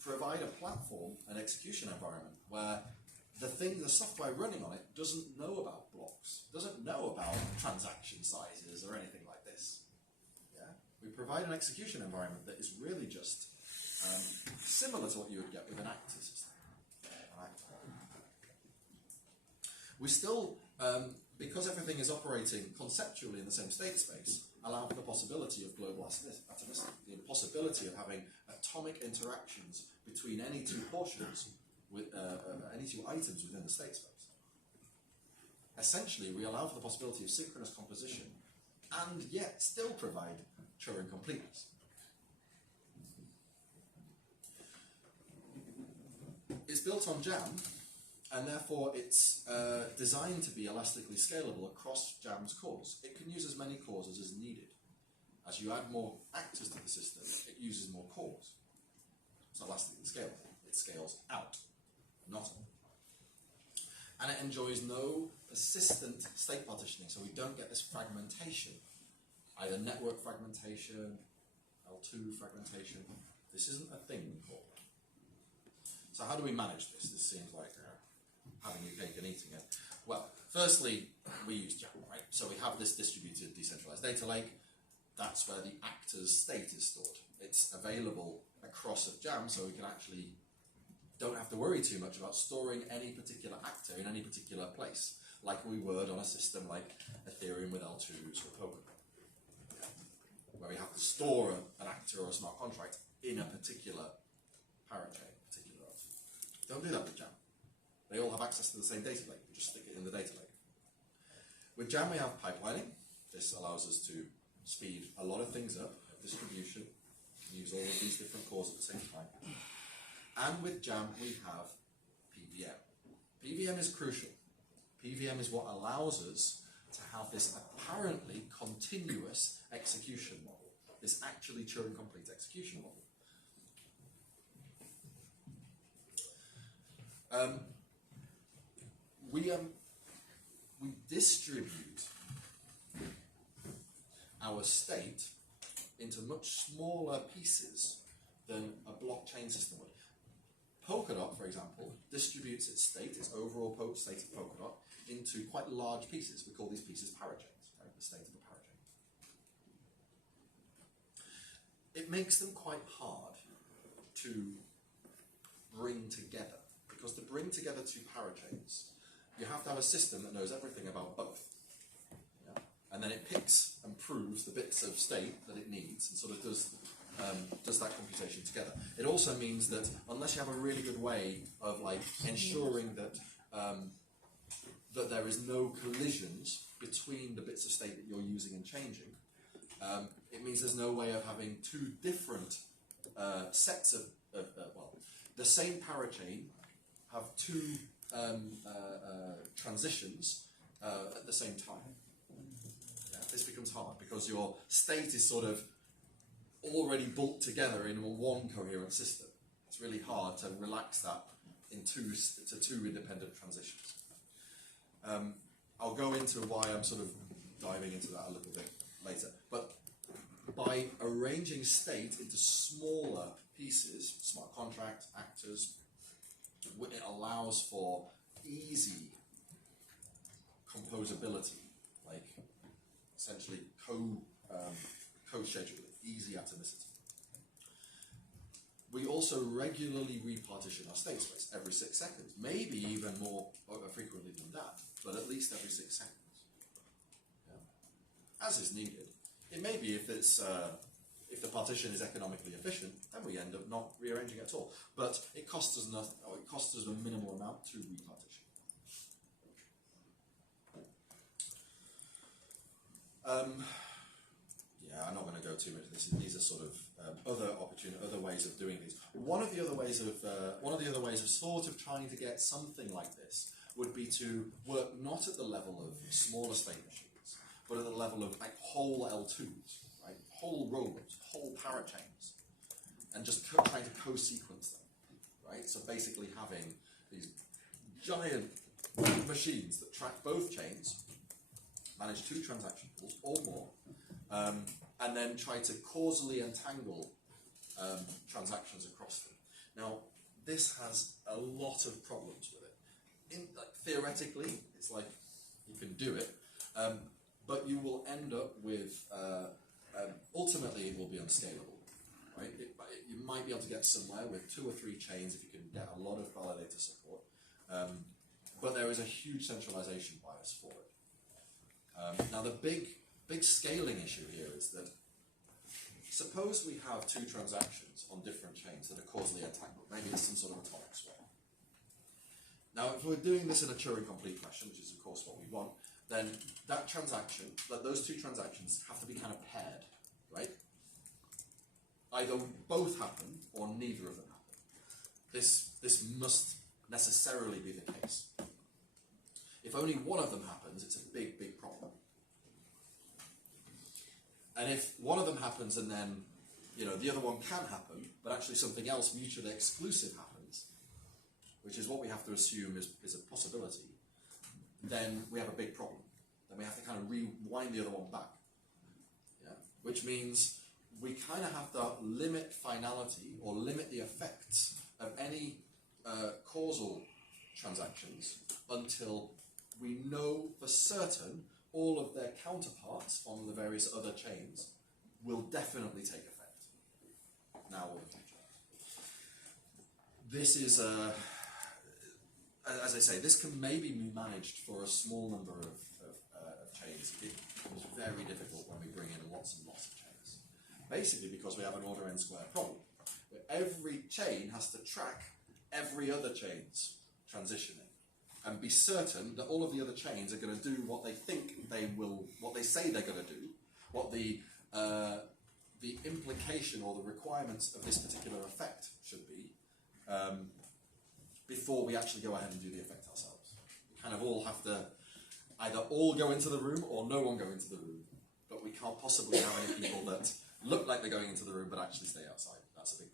provide a platform, an execution environment, where the software running on it doesn't know about blocks, doesn't know about transaction sizes or anything like this. Yeah? We provide an execution environment that is really just similar to what you would get with an actor system. We still, because everything is operating conceptually in the same state space, allow for the possibility of global atomicity, the possibility of having atomic interactions between any two portions, with any two items within the state space. Essentially, we allow for the possibility of synchronous composition and yet still provide Turing completeness. It's built on Jam, and therefore it's designed to be elastically scalable across Jam's cores. It can use as many cores as is needed. As you add more actors to the system, it uses more cores. It's elastically scalable. It scales out, not in. And it enjoys no persistent state partitioning, so we don't get this fragmentation, either network fragmentation, L2 fragmentation. This isn't a thing we call it. So how do we manage this? This seems like having your cake and eating it. Well, firstly, we use Jam, right? So we have this distributed decentralized data lake. That's where the actor's state is stored. It's available across of Jam, so we can actually don't have to worry too much about storing any particular actor in any particular place, like we would on a system like Ethereum with L2s or Polkadot, where we have to store an actor or a smart contract in a particular parachain, particular. Don't do that with Jam. They all have access to the same data lake. We just stick it in the data lake. With Jam, we have pipelining. This allows us to speed a lot of things up, distribution, use all of these different cores at the same time. And with Jam, we have PVM. PVM is crucial. PVM is what allows us to have this apparently continuous execution model, this actually Turing complete execution model. We distribute our state into much smaller pieces than a blockchain system would. Polkadot, for example, distributes its state, its overall state of Polkadot, into quite large pieces. We call these pieces parachains, right? The state of a parachain. It makes them quite hard to bring together, because to bring together two parachains, you have to have a system that knows everything about both. Yeah? And then it picks and proves the bits of state that it needs and sort of does that computation together. It also means that unless you have a really good way of like ensuring that that there is no collisions between the bits of state that you're using and changing, it means there's no way of having two different sets of well, the same parachain have two transitions at the same time. Yeah, this becomes hard because your state is sort of already bolt together in one coherent system. It's really hard to relax that in two independent transitions. I'll go into why I'm sort of diving into that a little bit later. But by arranging state into smaller pieces, smart contracts, actors, it allows for easy composability, like essentially co-scheduling. Easy atomicity. We also regularly repartition our state space every 6 seconds, maybe even more frequently than that, but at least every 6 seconds. Yeah. As is needed. It may be if the partition is economically efficient, then we end up not rearranging at all. But it costs us nothing, or it costs us a minimal amount to repartition. I'm not going to go too much into this. These are sort of other ways of doing these. One of the other ways of sort of trying to get something like this would be to work not at the level of smaller state machines, but at the level of like whole L2s, right? Whole robots, whole parachains, and just trying to co-sequence them, right? So basically having these giant machines that track both chains, manage 2 transaction pools or more, and then try to causally entangle transactions across them. Now, this has a lot of problems with it. Theoretically, it's like you can do it, but you will end up with, ultimately it will be unscalable, right? You might be able to get somewhere with 2 or 3 chains if you can get a lot of validator support, but there is a huge centralization bias for it. Now, the big scaling issue here is that suppose we have 2 transactions on different chains that are causally entangled. Maybe it's some sort of atomic swap. Now, if we're doing this in a Turing-complete fashion, which is of course what we want, then those 2 transactions have to be kind of paired, right? Either both happen or neither of them happen. This must necessarily be the case. If only one of them happens, it's a big, big problem. And if one of them happens and then, the other one can happen, but actually something else mutually exclusive happens, which is what we have to assume is a possibility, then we have a big problem. Then we have to kind of rewind the other one back. Yeah? Which means we kind of have to limit finality or limit the effects of any causal transactions until we know for certain all of their counterparts on the various other chains will definitely take effect, now or in the future. This is, as I say, this can maybe be managed for a small number of chains. It becomes very difficult when we bring in lots and lots of chains. Basically because we have an order n squared problem, where every chain has to track every other chain's transitioning, and be certain that all of the other chains are going to do what they think they will, what they say they're going to do, what the implication or the requirements of this particular effect should be, before we actually go ahead and do the effect ourselves. We kind of all have to either all go into the room or no one go into the room, but we can't possibly have any people that look like they're going into the room but actually stay outside. That's a big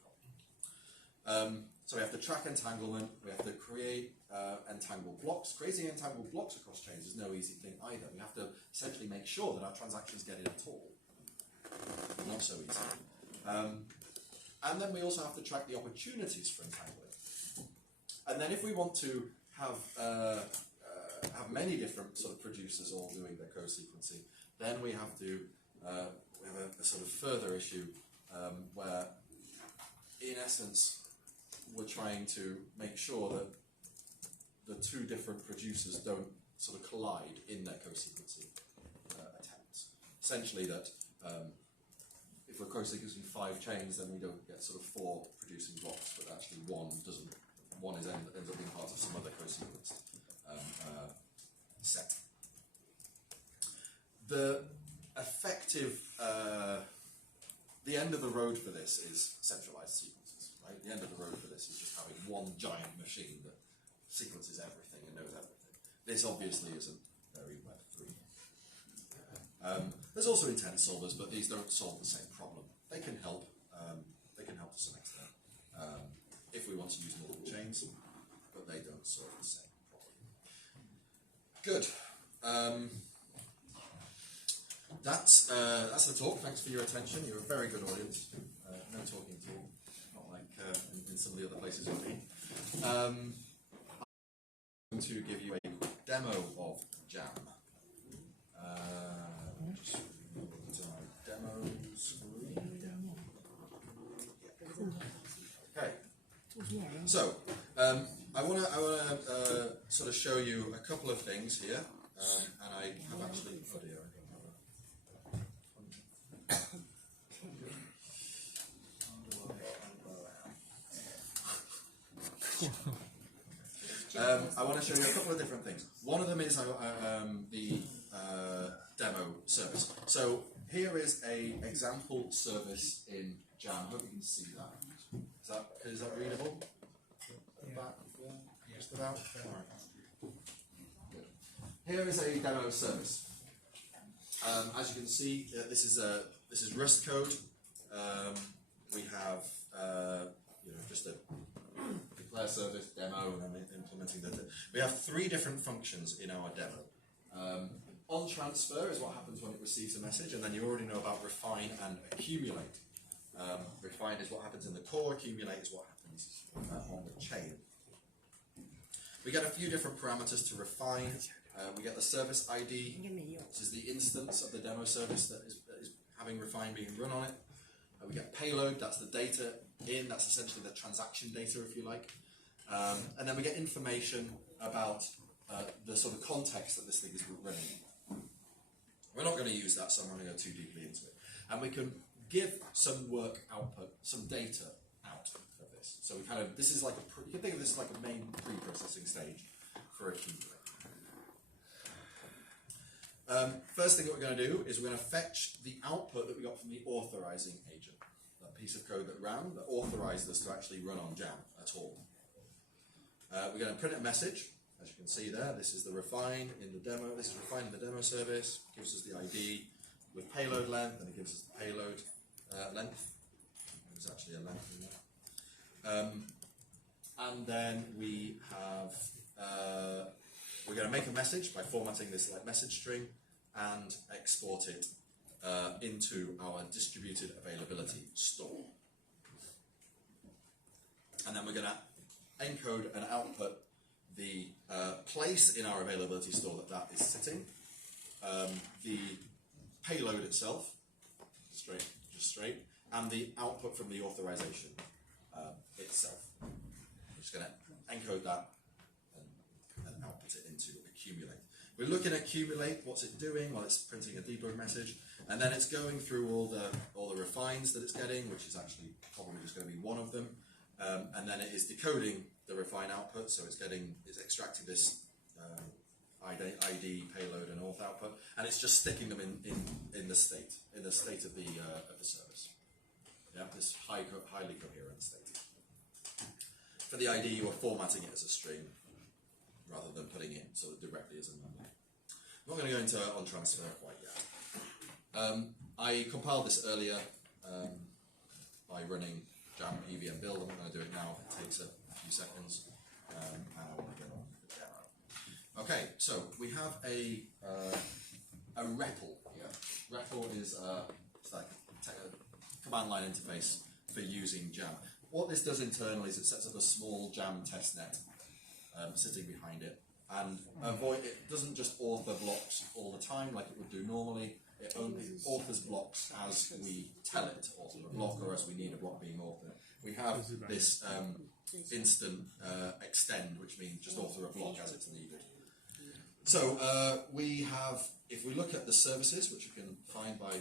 problem. So we have to track entanglement, we have to create entangled blocks. Creating entangled blocks across chains is no easy thing either. We have to essentially make sure that our transactions get in at all. Not so easy. And then we also have to track the opportunities for entangling. And then if we want to have many different sort of producers all doing their co-sequencing, then we have to we have a sort of further issue where, in essence, we're trying to make sure that the two different producers don't sort of collide in their co-sequencing attempts. Essentially, that if we're co-sequencing 5 chains, then we don't get sort of 4 producing blocks, but actually one doesn't. One ends up being part of some other co-sequence set. The effective, the end of the road for this is centralized sequences, right? The end of the road for this is just having one giant machine that sequences everything and knows everything. This obviously isn't very Web3. There's also intent solvers, but these don't solve the same problem. They can help to some extent if we want to use multiple chains, but they don't solve the same problem. Good. That's the talk. Thanks for your attention. You're a very good audience. No talking at all, not like in some of the other places we've been. I'm going to give you a quick demo of Jam. Just move to my demo screen. Okay. So I want to sort of show you a couple of things here, and I have actually. Oh dear. I want to show you a couple of different things. One of them is the demo service. So here is a example service in Jam. I hope you can see that. Is that readable? About? Yeah. Just about? Right. Good. Here is a demo service. As you can see, this is Rust code. We have just a declare service demo and then implementing that. We have 3 different functions in our demo. On transfer is what happens when it receives a message, and then you already know about refine and accumulate. Refine is what happens in the core, accumulate is what happens on the chain. We get a few different parameters to refine. We get the service ID, which is the instance of the demo service that is having refine being run on it. We get payload, that's the data in, that's essentially the transaction data if you like. And then we get information about the sort of context that this thing is running in. We're not going to use that, so I'm not going to go too deeply into it. And we can give some work output, some data out of this. So we this is like you can think of this as like a main pre-processing stage for accumulate. First thing that we're going to do is we're going to fetch the output that we got from the authorizing agent, that piece of code that ran, that authorized us to actually run on Jam at all. We're going to print a message, as you can see there. This is the refine in the demo. This is refine in the demo service. Gives us the ID with payload length, and it gives us the payload length. There's actually a length in there. And then we have we're going to make a message by formatting this like message string and export it into our distributed availability store. And then we're going to encode and output the place in our availability store that is sitting, the payload itself, just straight, and the output from the authorization itself. I'm just going to encode that and output it into accumulate. We look at accumulate. What's it doing? Well, it's printing a debug message, and then it's going through all the refines that it's getting, which is actually probably just going to be one of them, and then it is decoding the refine output. So it's extracting this ID, payload, and auth output, and it's just sticking them in the state of the service. Yeah, this highly coherent state. For the ID, you are formatting it as a string rather than putting it sort of directly as a number. I'm not going to go into on transfer quite yet. I compiled this earlier by running Jam EVM build. I'm not going to do it now. It takes a few seconds, and I want to get on with the demo. Okay, so we have a REPL here. REPL is it's like a command line interface for using Jam. What this does internally is it sets up a small Jam testnet sitting behind it, and it doesn't just author blocks all the time like it would do normally. It only authors blocks as we tell it to author a block or as we need a block being authored. We have this instant extend, which means just author a block as it's needed. So we have, if we look at the services, which you can find by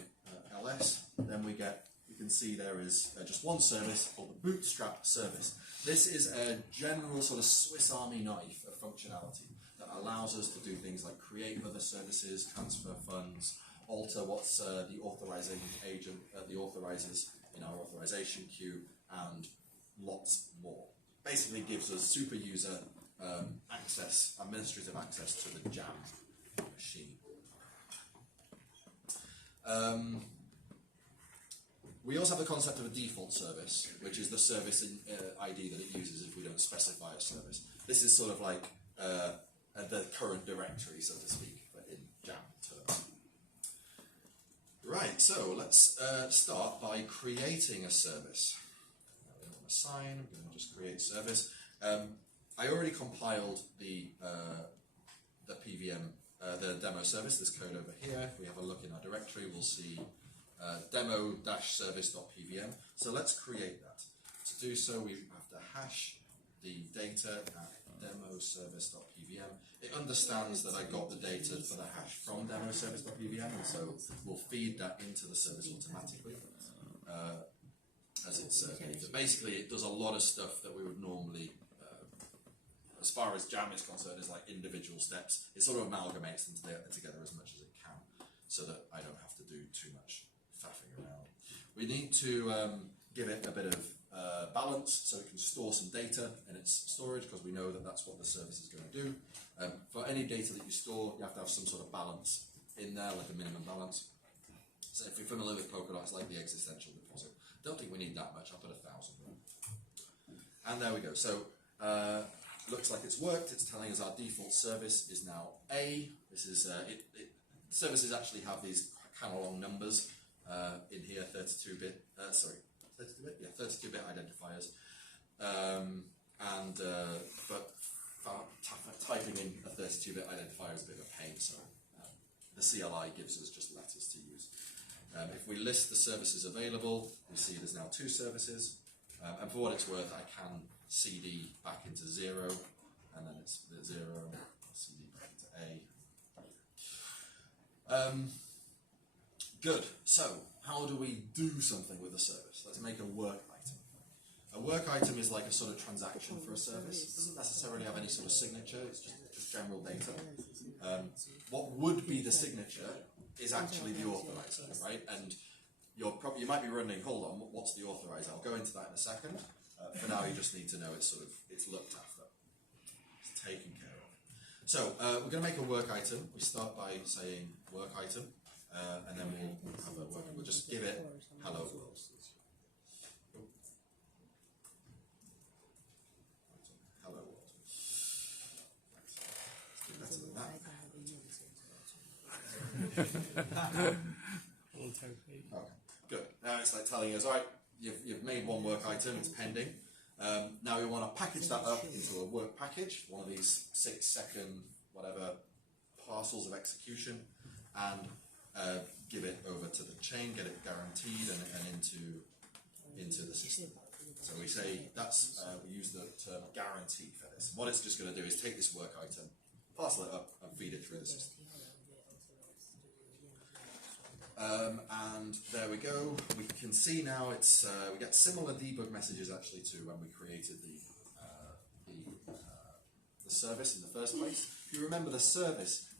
LS, then you can see there is just one service called the Bootstrap service. This is a general sort of Swiss Army knife of functionality that allows us to do things like create other services, transfer funds, alter what's the authorizing agent, the authorizers in our authorization queue, and lots more. Basically gives us super user access, administrative access to the Jam machine. We also have the concept of a default service, which is the service ID that it uses if we don't specify a service. This is sort of like the current directory, so to speak, but in Jam terms. Right, so let's start by creating a service. We don't want to assign, we're going to just create service. I already compiled the PVM, the demo service, this code over here. If we have a look in our directory, we'll see demo-service.pvm. So let's create that. To do so, we have to hash the data at demo-service.pvm. It understands that I got the data for the hash from demo-service.pvm, and so we'll feed that into the service automatically as it's data. Basically, it does a lot of stuff that we would normally, as far as Jam is concerned, is like individual steps. It sort of amalgamates them together as much as it can, so that I don't have to do too much faffing around. We need to give it a bit of balance so it can store some data in its storage, because we know that that's what the service is going to do. For any data that you store, you have to have some sort of balance in there, like a minimum balance. So if you're familiar with Polkadot, it's like the existential deposit. Don't think we need that much. I'll put 1,000 there. And there we go. So looks like it's worked. It's telling us our default service is now A. This is services actually have these kind of long numbers in here, 32-bit. 32-bit, yeah, 32-bit identifiers. But typing in a 32-bit identifier is a bit of a pain, so the CLI gives us just letters to use. If we list the services available, we see there's now 2 services, and for what it's worth, I can CD back into 0, and then it's 0, CD back into A. Good, so how do we do something with a service? Let's make a work item. A work item is like a sort of transaction for a service. It doesn't necessarily have any sort of signature, it's just general data. What would be the signature is actually the authorizer, right? And you might be running, hold on, what's the authorizer? I'll go into that in a second. For now, you just need to know it's looked after. It's taken care of. So we're going to make a work item. We start by saying work item, and then we'll have a work. We'll just give it hello world. Hello world. Let's do better than that. Okay, good. Now it's like telling us, all right, you've made one work item, it's pending. Now we want to package that up into a work package, one of these 6-second, whatever, parcels of execution, and give it over to the chain, get it guaranteed and into the system. So we say we use the term guarantee for this. What it's just going to do is take this work item, parcel it up, and feed it through the system. And there we go. We can see now it's we get similar debug messages actually to when we created the service in the first place. If you remember, the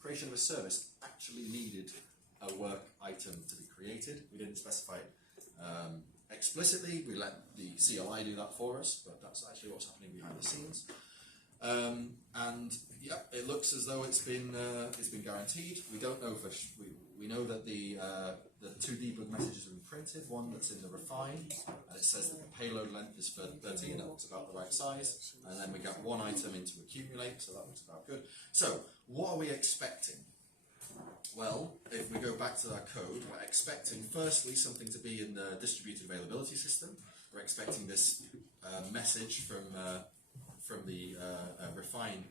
creation of a service actually needed a work item to be created. We didn't specify it explicitly. We let the CLI do that for us, but that's actually what's happening behind the scenes. And yeah, it looks as though it's been guaranteed. We don't know we know that the 2 debug messages have been printed. One that's in the refine, and it says that the payload length is 13. That looks about the right size. And then we got one item into accumulate, so that looks about good. So what are we expecting? Well, if we go back to our code, we're expecting firstly something to be in the distributed availability system. We're expecting this message from the refine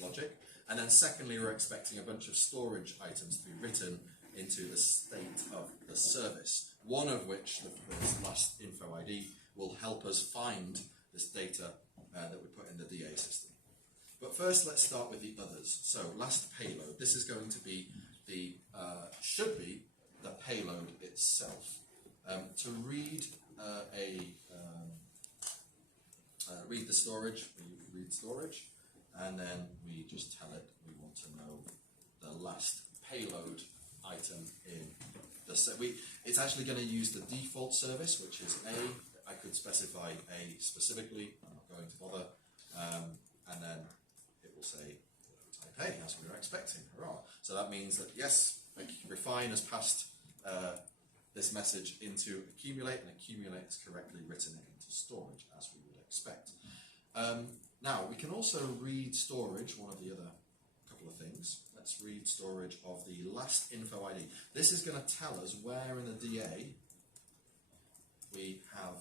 logic. And then secondly, we're expecting a bunch of storage items to be written into the state of the service, one of which, this last info ID, will help us find this data that we put in the DA system. But first, let's start with the others. So, last payload. This is going to be the, should be the payload itself. To read read the storage, we read storage, and then we just tell it we want to know the last payload item in the set. It's actually going to use the default service, which is A. I could specify A specifically. I'm not going to bother. And then it will say type A, as we were expecting. Hurrah. So that means that, yes, refine has passed this message into accumulate, and accumulate has correctly written it into storage, as we would expect. Now, we can also read storage, one of the other couple of things. Let's read storage of the last info ID. This is going to tell us where in the DA we have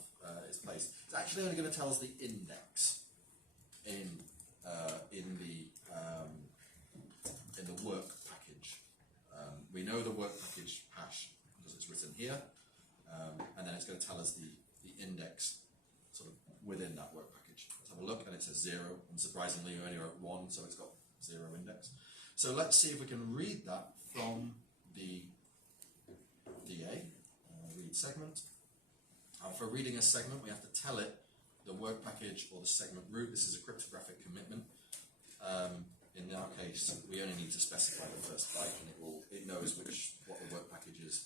its place. It's actually only going to tell us the index in the work package. We know the work package hash because it's written here, and then it's going to tell us the index sort of within that work package. Let's have a look, and it says 0. Unsurprisingly, we only wrote 1, so it's got 0 index. So let's see if we can read that from the DA, read segment. For reading a segment, we have to tell it the work package or the segment root. This is a cryptographic commitment. In our case, we only need to specify the first byte, and it knows what the work packages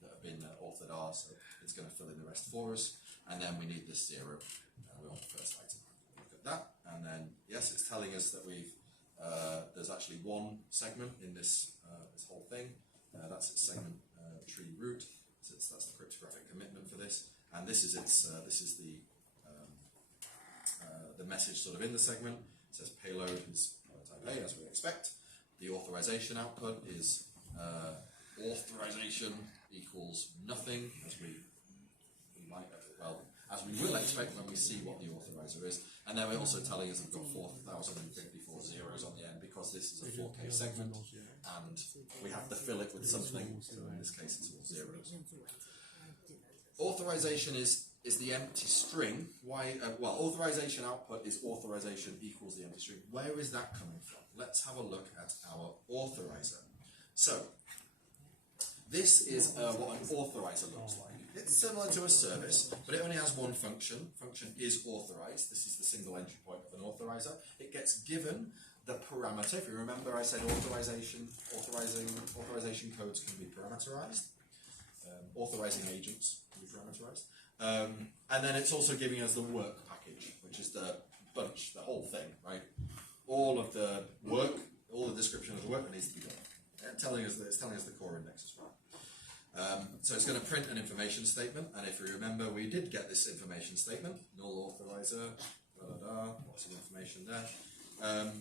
that have been authored are, so it's going to fill in the rest for us. And then we need this 0. We want the first item. Look at that, and then yes, it's telling us that there's actually one segment in this whole thing. That's its segment tree root. So that's the cryptographic commitment for this, and this is the message sort of in the segment. It says payload is type A, as we expect. The authorization output is authorization equals nothing, as we will expect when we see what the authorizer is. And then we're also telling us we've got 4,054 zeros on the end because this is a 4K segment, and we have to fill it with something. So in this case, it's all zeros. Authorization is the empty string. Why? Authorization output is authorization equals the empty string. Where is that coming from? Let's have a look at our authorizer. So this is what an authorizer looks like. It's similar to a service, but it only has one function. Function is authorized. This is the single entry point of an authorizer. It gets given the parameter. If you remember, I said authorization codes can be parameterized. Authorizing agents can be parameterized. And then it's also giving us the work package, which is the bunch, the whole thing, right? All of the work, all the description of the work that needs to be done. It's telling us the core index as well. So it's going to print an information statement, and if you remember, we did get this information statement, null authorizer, lots of information there.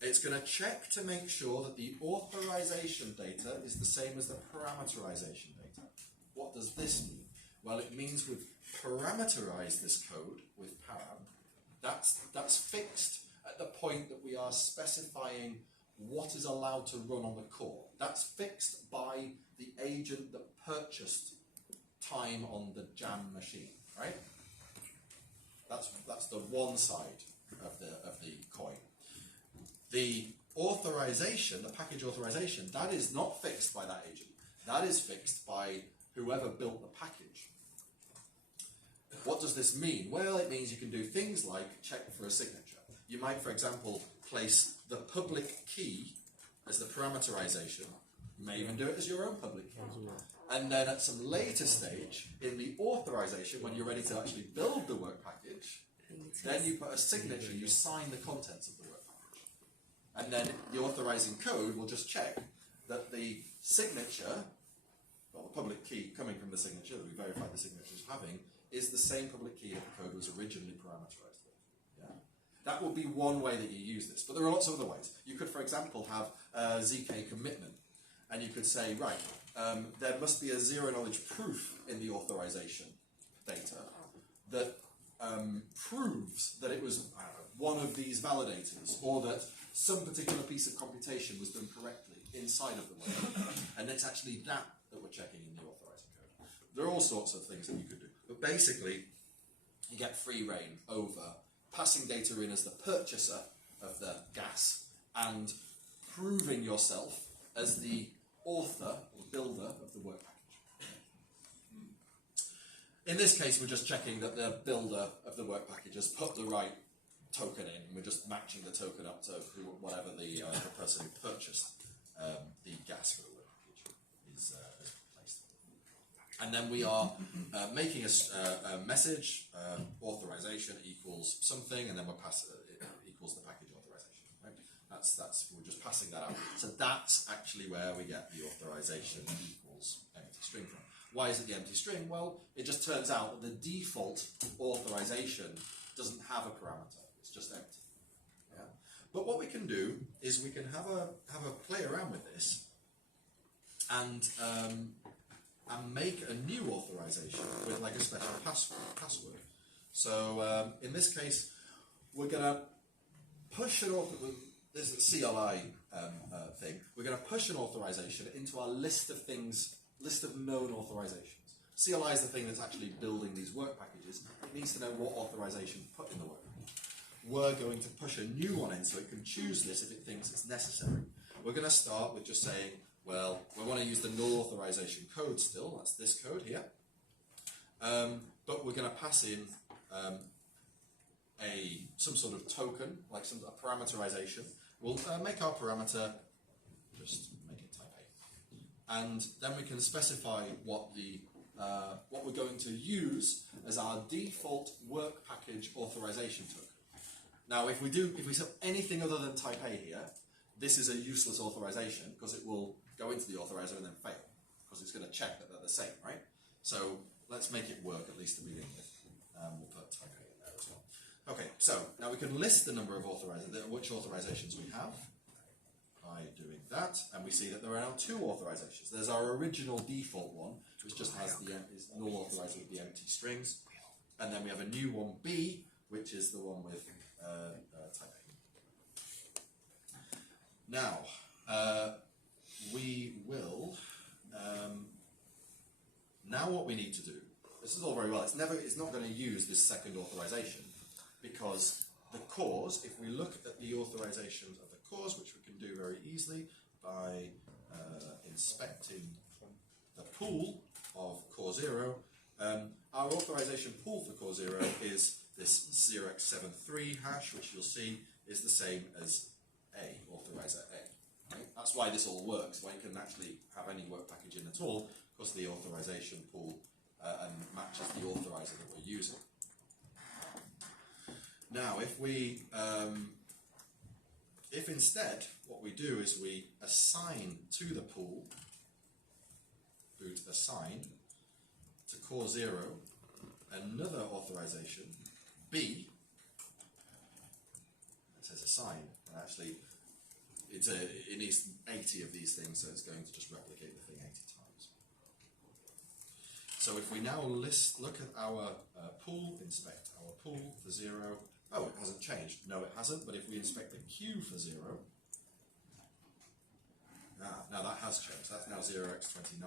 It's going to check to make sure that the authorization data is the same as the parameterization data. What does this mean? Well, it means we've parameterized this code with param. That's fixed at the point that we are specifying what is allowed to run on the core. That's fixed by the agent that purchased time on the jam machine, right? That's the one side of the coin. The authorization, the package authorization, that is not fixed by that agent. That is fixed by whoever built the package. What does this mean? Well, it means you can do things like check for a signature. You might, for example, place the public key as the parameterization. You may even do it as your own public key. And then at some later stage, in the authorization, when you're ready to actually build the work package, then you put a signature, you sign the contents of the work package. And then the authorizing code will just check that the signature, well, the public key coming from the signature that we verified the signature is having, is the same public key that the code was originally parameterized with. Yeah? That would be one way that you use this, but there are lots of other ways. You could, for example, have a ZK commitment. and you could say, right, there must be a zero-knowledge proof in the authorization data that proves that it was one of these validators, or that some particular piece of computation was done correctly inside of the work, and it's actually that we're checking in the authorizing code. There are all sorts of things that you could do, but basically you get free reign over passing data in as the purchaser of the gas and proving yourself as the author or builder of the work package. In this case, we're just checking that the builder of the work package has put the right token in. We're just matching the token up to whatever the person who purchased the gas for the work package is placed. And then we are making a message, authorization equals something, and then we're passing it equals the package authorization. Right? That's we're just passing that out. So that's actually where we get the authorization equals empty string from. Why is it the empty string? Well, it just turns out that the default authorization doesn't have a parameter. It's just empty. Yeah? But what we can do is we can have a play around with this and make a new authorization with like a special password. So in this case, we're going to push an this is a CLI thing. We're going to push an authorization into our list of known authorizations. CLI is the thing that's actually building these work packages. It needs to know what authorization to put in the work package. We're going to push a new one in so it can choose this if it thinks it's necessary. We're going to start with just saying, well, we want to use the null authorization code still. That's this code here. But we're going to pass in some sort of token, like a parameterization. We'll make our parameter, just make it type A. And then we can specify what we're going to use as our default work package authorization token. Now, if we set anything other than type A here, this is a useless authorization because it will go into the authorizer and then fail because it's going to check that they're the same, right? So let's make it work at least to begin with. We'll put type A in there as well. Okay, so now we can list the number of which authorizations we have by doing that, and we see that there are now two authorizations. There's our original default one, which just has is null authorized with the empty strings, and then we have a new one, B, which is the one with type A. Now, we will. Now, what we need to do. This is all very well. It's not going to use this second authorization because the cause. If we look at the authorizations of the cause, which we can do very easily by inspecting the pool of core 0, our authorization pool for core 0 is this 0x73 hash, which you'll see is the same as A, authorizer A. Right? That's why this all works, why you can actually have any work package in at all, because the authorization pool and matches the authorizer that we're using. Now, if instead what we do is we assign to the pool, boot assign to core 0 another authorization, B, it says assign, and actually it needs 80 of these things, so it's going to just replicate the thing 80 times. So if we now look at our pool, inspect our pool for 0, oh, it hasn't changed. No, it hasn't, but if we inspect the queue for 0, now that has changed. That's now 0x29.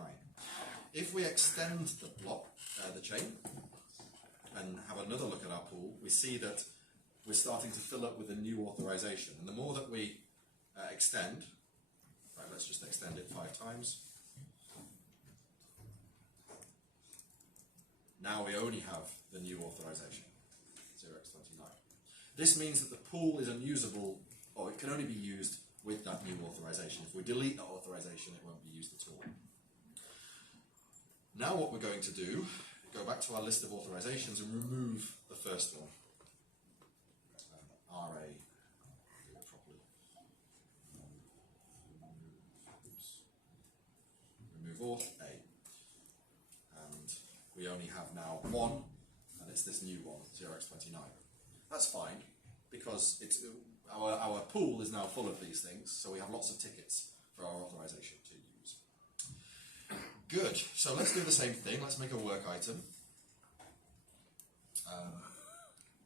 If we extend the block, the chain, and have another look at our pool, we see that we're starting to fill up with a new authorization. And the more that we extend, right, let's just extend it 5 times. Now we only have the new authorization, 0x29. This means that the pool is unusable, or it can only be used with that new authorization. If we delete that authorization, it won't be used at all. Now what we're going to do, go back to our list of authorizations and remove the first one. RA, do it properly. Remove auth A. And we only have now one, and it's this new one, 0x29. That's fine, because it's our pool is now full of these things, so we have lots of tickets for our authorization to use. Good. So let's do the same thing. Let's make a work item.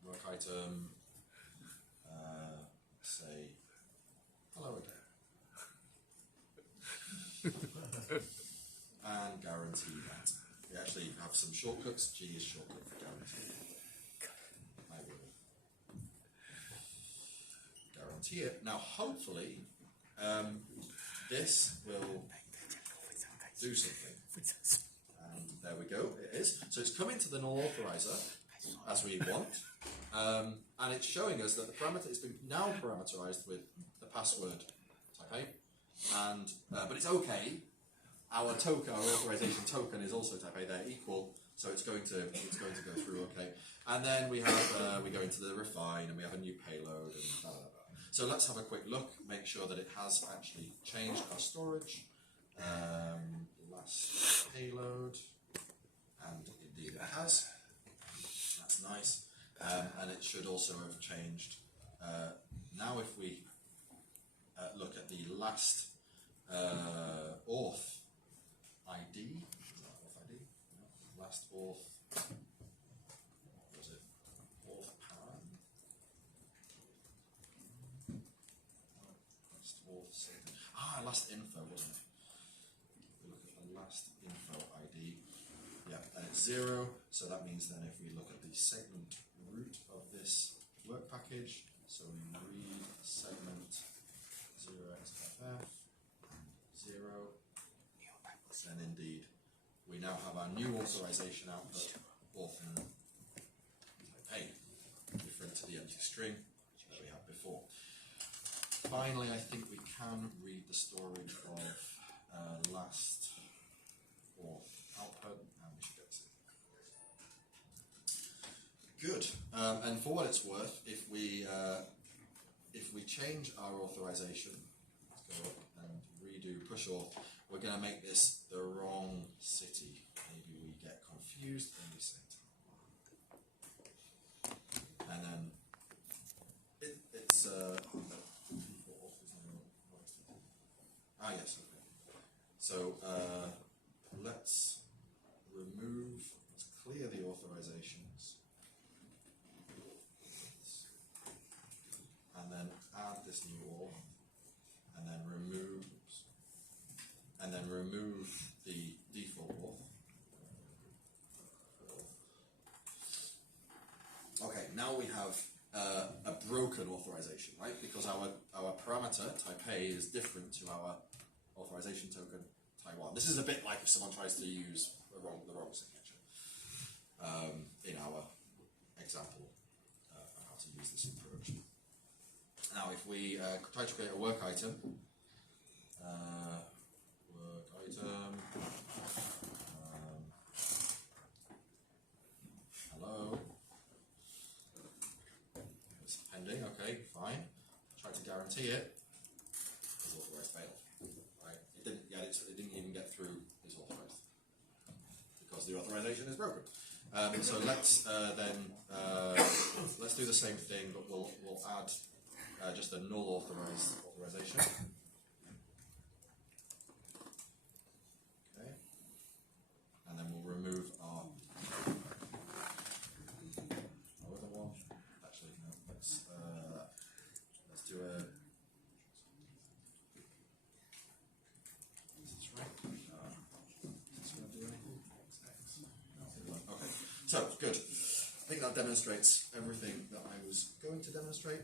Work item. Say hello again. And guarantee that. We actually have some shortcuts. G is shortcut for guarantee. I will guarantee it. Now, hopefully, this will do something. And there we go, it is. So it's coming to the null authorizer, as we want. And it's showing us that the parameter has been now parameterized with the password type A. And, but it's okay. Our token, our authorization token is also type A, they're equal. So it's going to go through okay. And then we have, we go into the refine and we have a new payload and blah, blah, blah. So let's have a quick look, make sure that it has actually changed our storage. Last payload, and indeed it has. That's nice. And it should also have changed. Now if we look at the last auth ID, is that auth ID? No. Last auth, what was it? Auth param? Last auth something. Last info, wasn't it? Look at the last info ID. Yeah, and it's 0. So that means then if we look at the segment root of this work package, so we read segment 0xff 0, then indeed we now have our new authorization output, auth type A, different to the empty string that we had before. Finally, I think we can read the storage of last auth output, and we should get to it. Good. And for what it's worth, if we change our authorization, let's go up and redo push auth, we're going to make this the wrong city. Maybe we get confused when we say it. And then it's yes, okay. So let's clear the authorizations, and then add this new auth, and then remove the default auth. Okay, now we have a broken authorization, right? Because our parameter type A is different to our authorization token type 1. This is a bit like if someone tries to use the wrong signature in our example of how to use this approach. Now, if we try to create a work item, hello. It's pending. Okay, fine. Try to guarantee it. Is authorized failed. Right? It didn't even get through is authorized because the authorization is broken. So let's let's do the same thing, but we'll add just a null authorization. Okay, and then we'll remove our other one. Actually, no. Let's do a. Is this right? Is this going to do anything? No. Okay. So good. I think that demonstrates everything that I was going to demonstrate.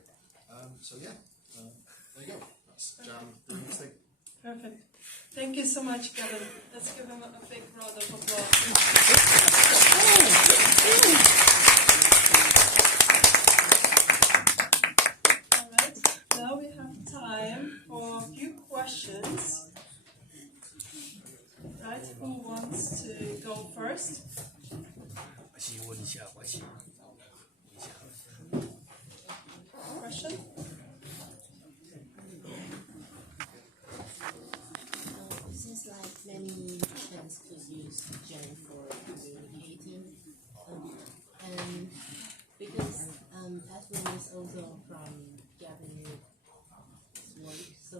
So yeah, there you go. That's Jam doing his thing. Perfect. Thank you so much, Gavin. Let's give him a big round of applause. All right. Now we have time for a few questions. Right. Who wants to go first? Question? It seems like many chance to use Gen for communicating, and because admin is also from Gavin's work, so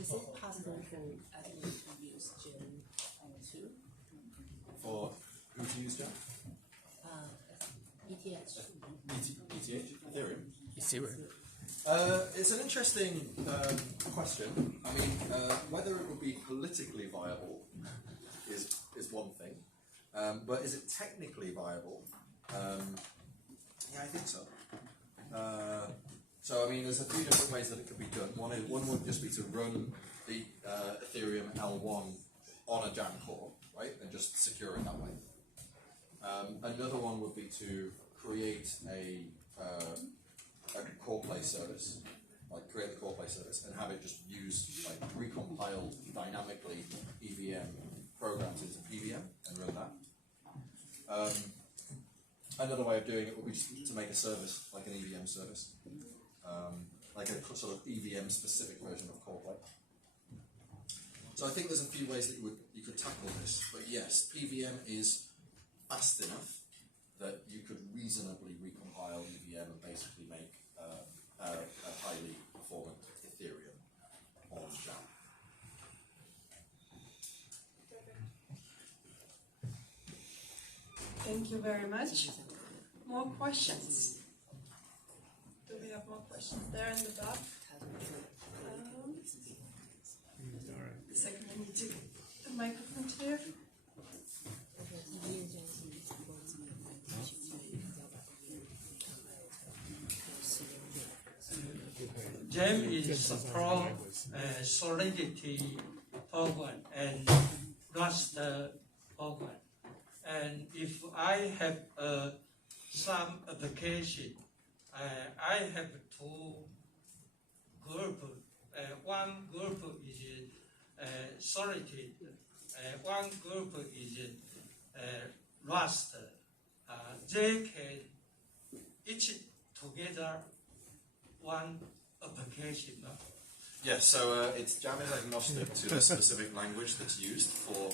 is it possible for admin to use Gen to use Jam? ETH. ETH? Ethereum? Ethereum. It's an interesting question. I mean, whether it would be politically viable is one thing, but is it technically viable? Yeah, I think so. So I mean, there's a few different ways that it could be done. One would just be to run the Ethereum L1 on a Jam core, right, and just secure it that way. Another one would be to create a core play service, like create the core play service and have it just use, like, recompile dynamically EVM programs into PVM and run that. Another way of doing it would be just to make a service, like an EVM service, like a sort of EVM specific version of core play. So I think there's a few ways that you could tackle this, but yes, PVM is fast enough that you could reasonably recompile EVM and basically make a highly performant Ethereum on Jam. Thank you very much. More questions? Do we have more questions? There in the back. Second, I need to get the microphone to you. Jam is from Solidity program and Rust program. And if I have some application, I have two groups. One group is Solidity, one group is Rust. They can each together one application. Yes, so it's Jam is agnostic to the specific language that's used for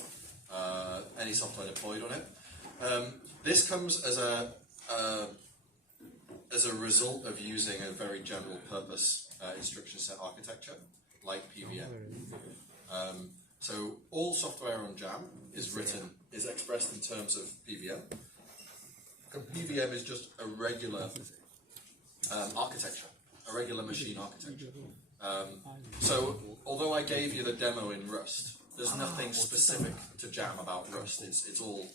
any software deployed on it. This comes as a result of using a very general purpose instruction set architecture like PVM. So all software on Jam is expressed in terms of PVM. And PVM is just a regular architecture, a regular machine architecture. So although I gave you the demo in Rust, there's nothing specific to Jam about Rust. It's all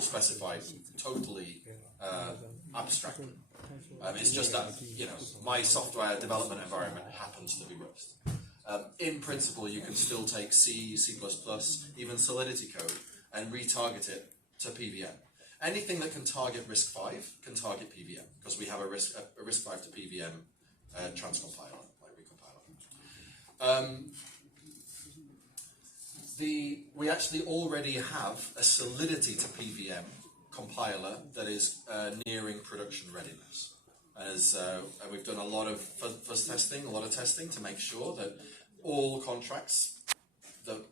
specified totally abstractly. It's just that, you know, my software development environment happens to be Rust. In principle, you can still take C, C++, even Solidity code, and retarget it to PVM. Anything that can target RISC-V can target PVM, because we have a RISC-V to PVM transcompiler, like recompiler. We actually already have a Solidity to PVM compiler that is nearing production readiness. And we've done a lot of fuzz testing, a lot of testing to make sure that all contracts that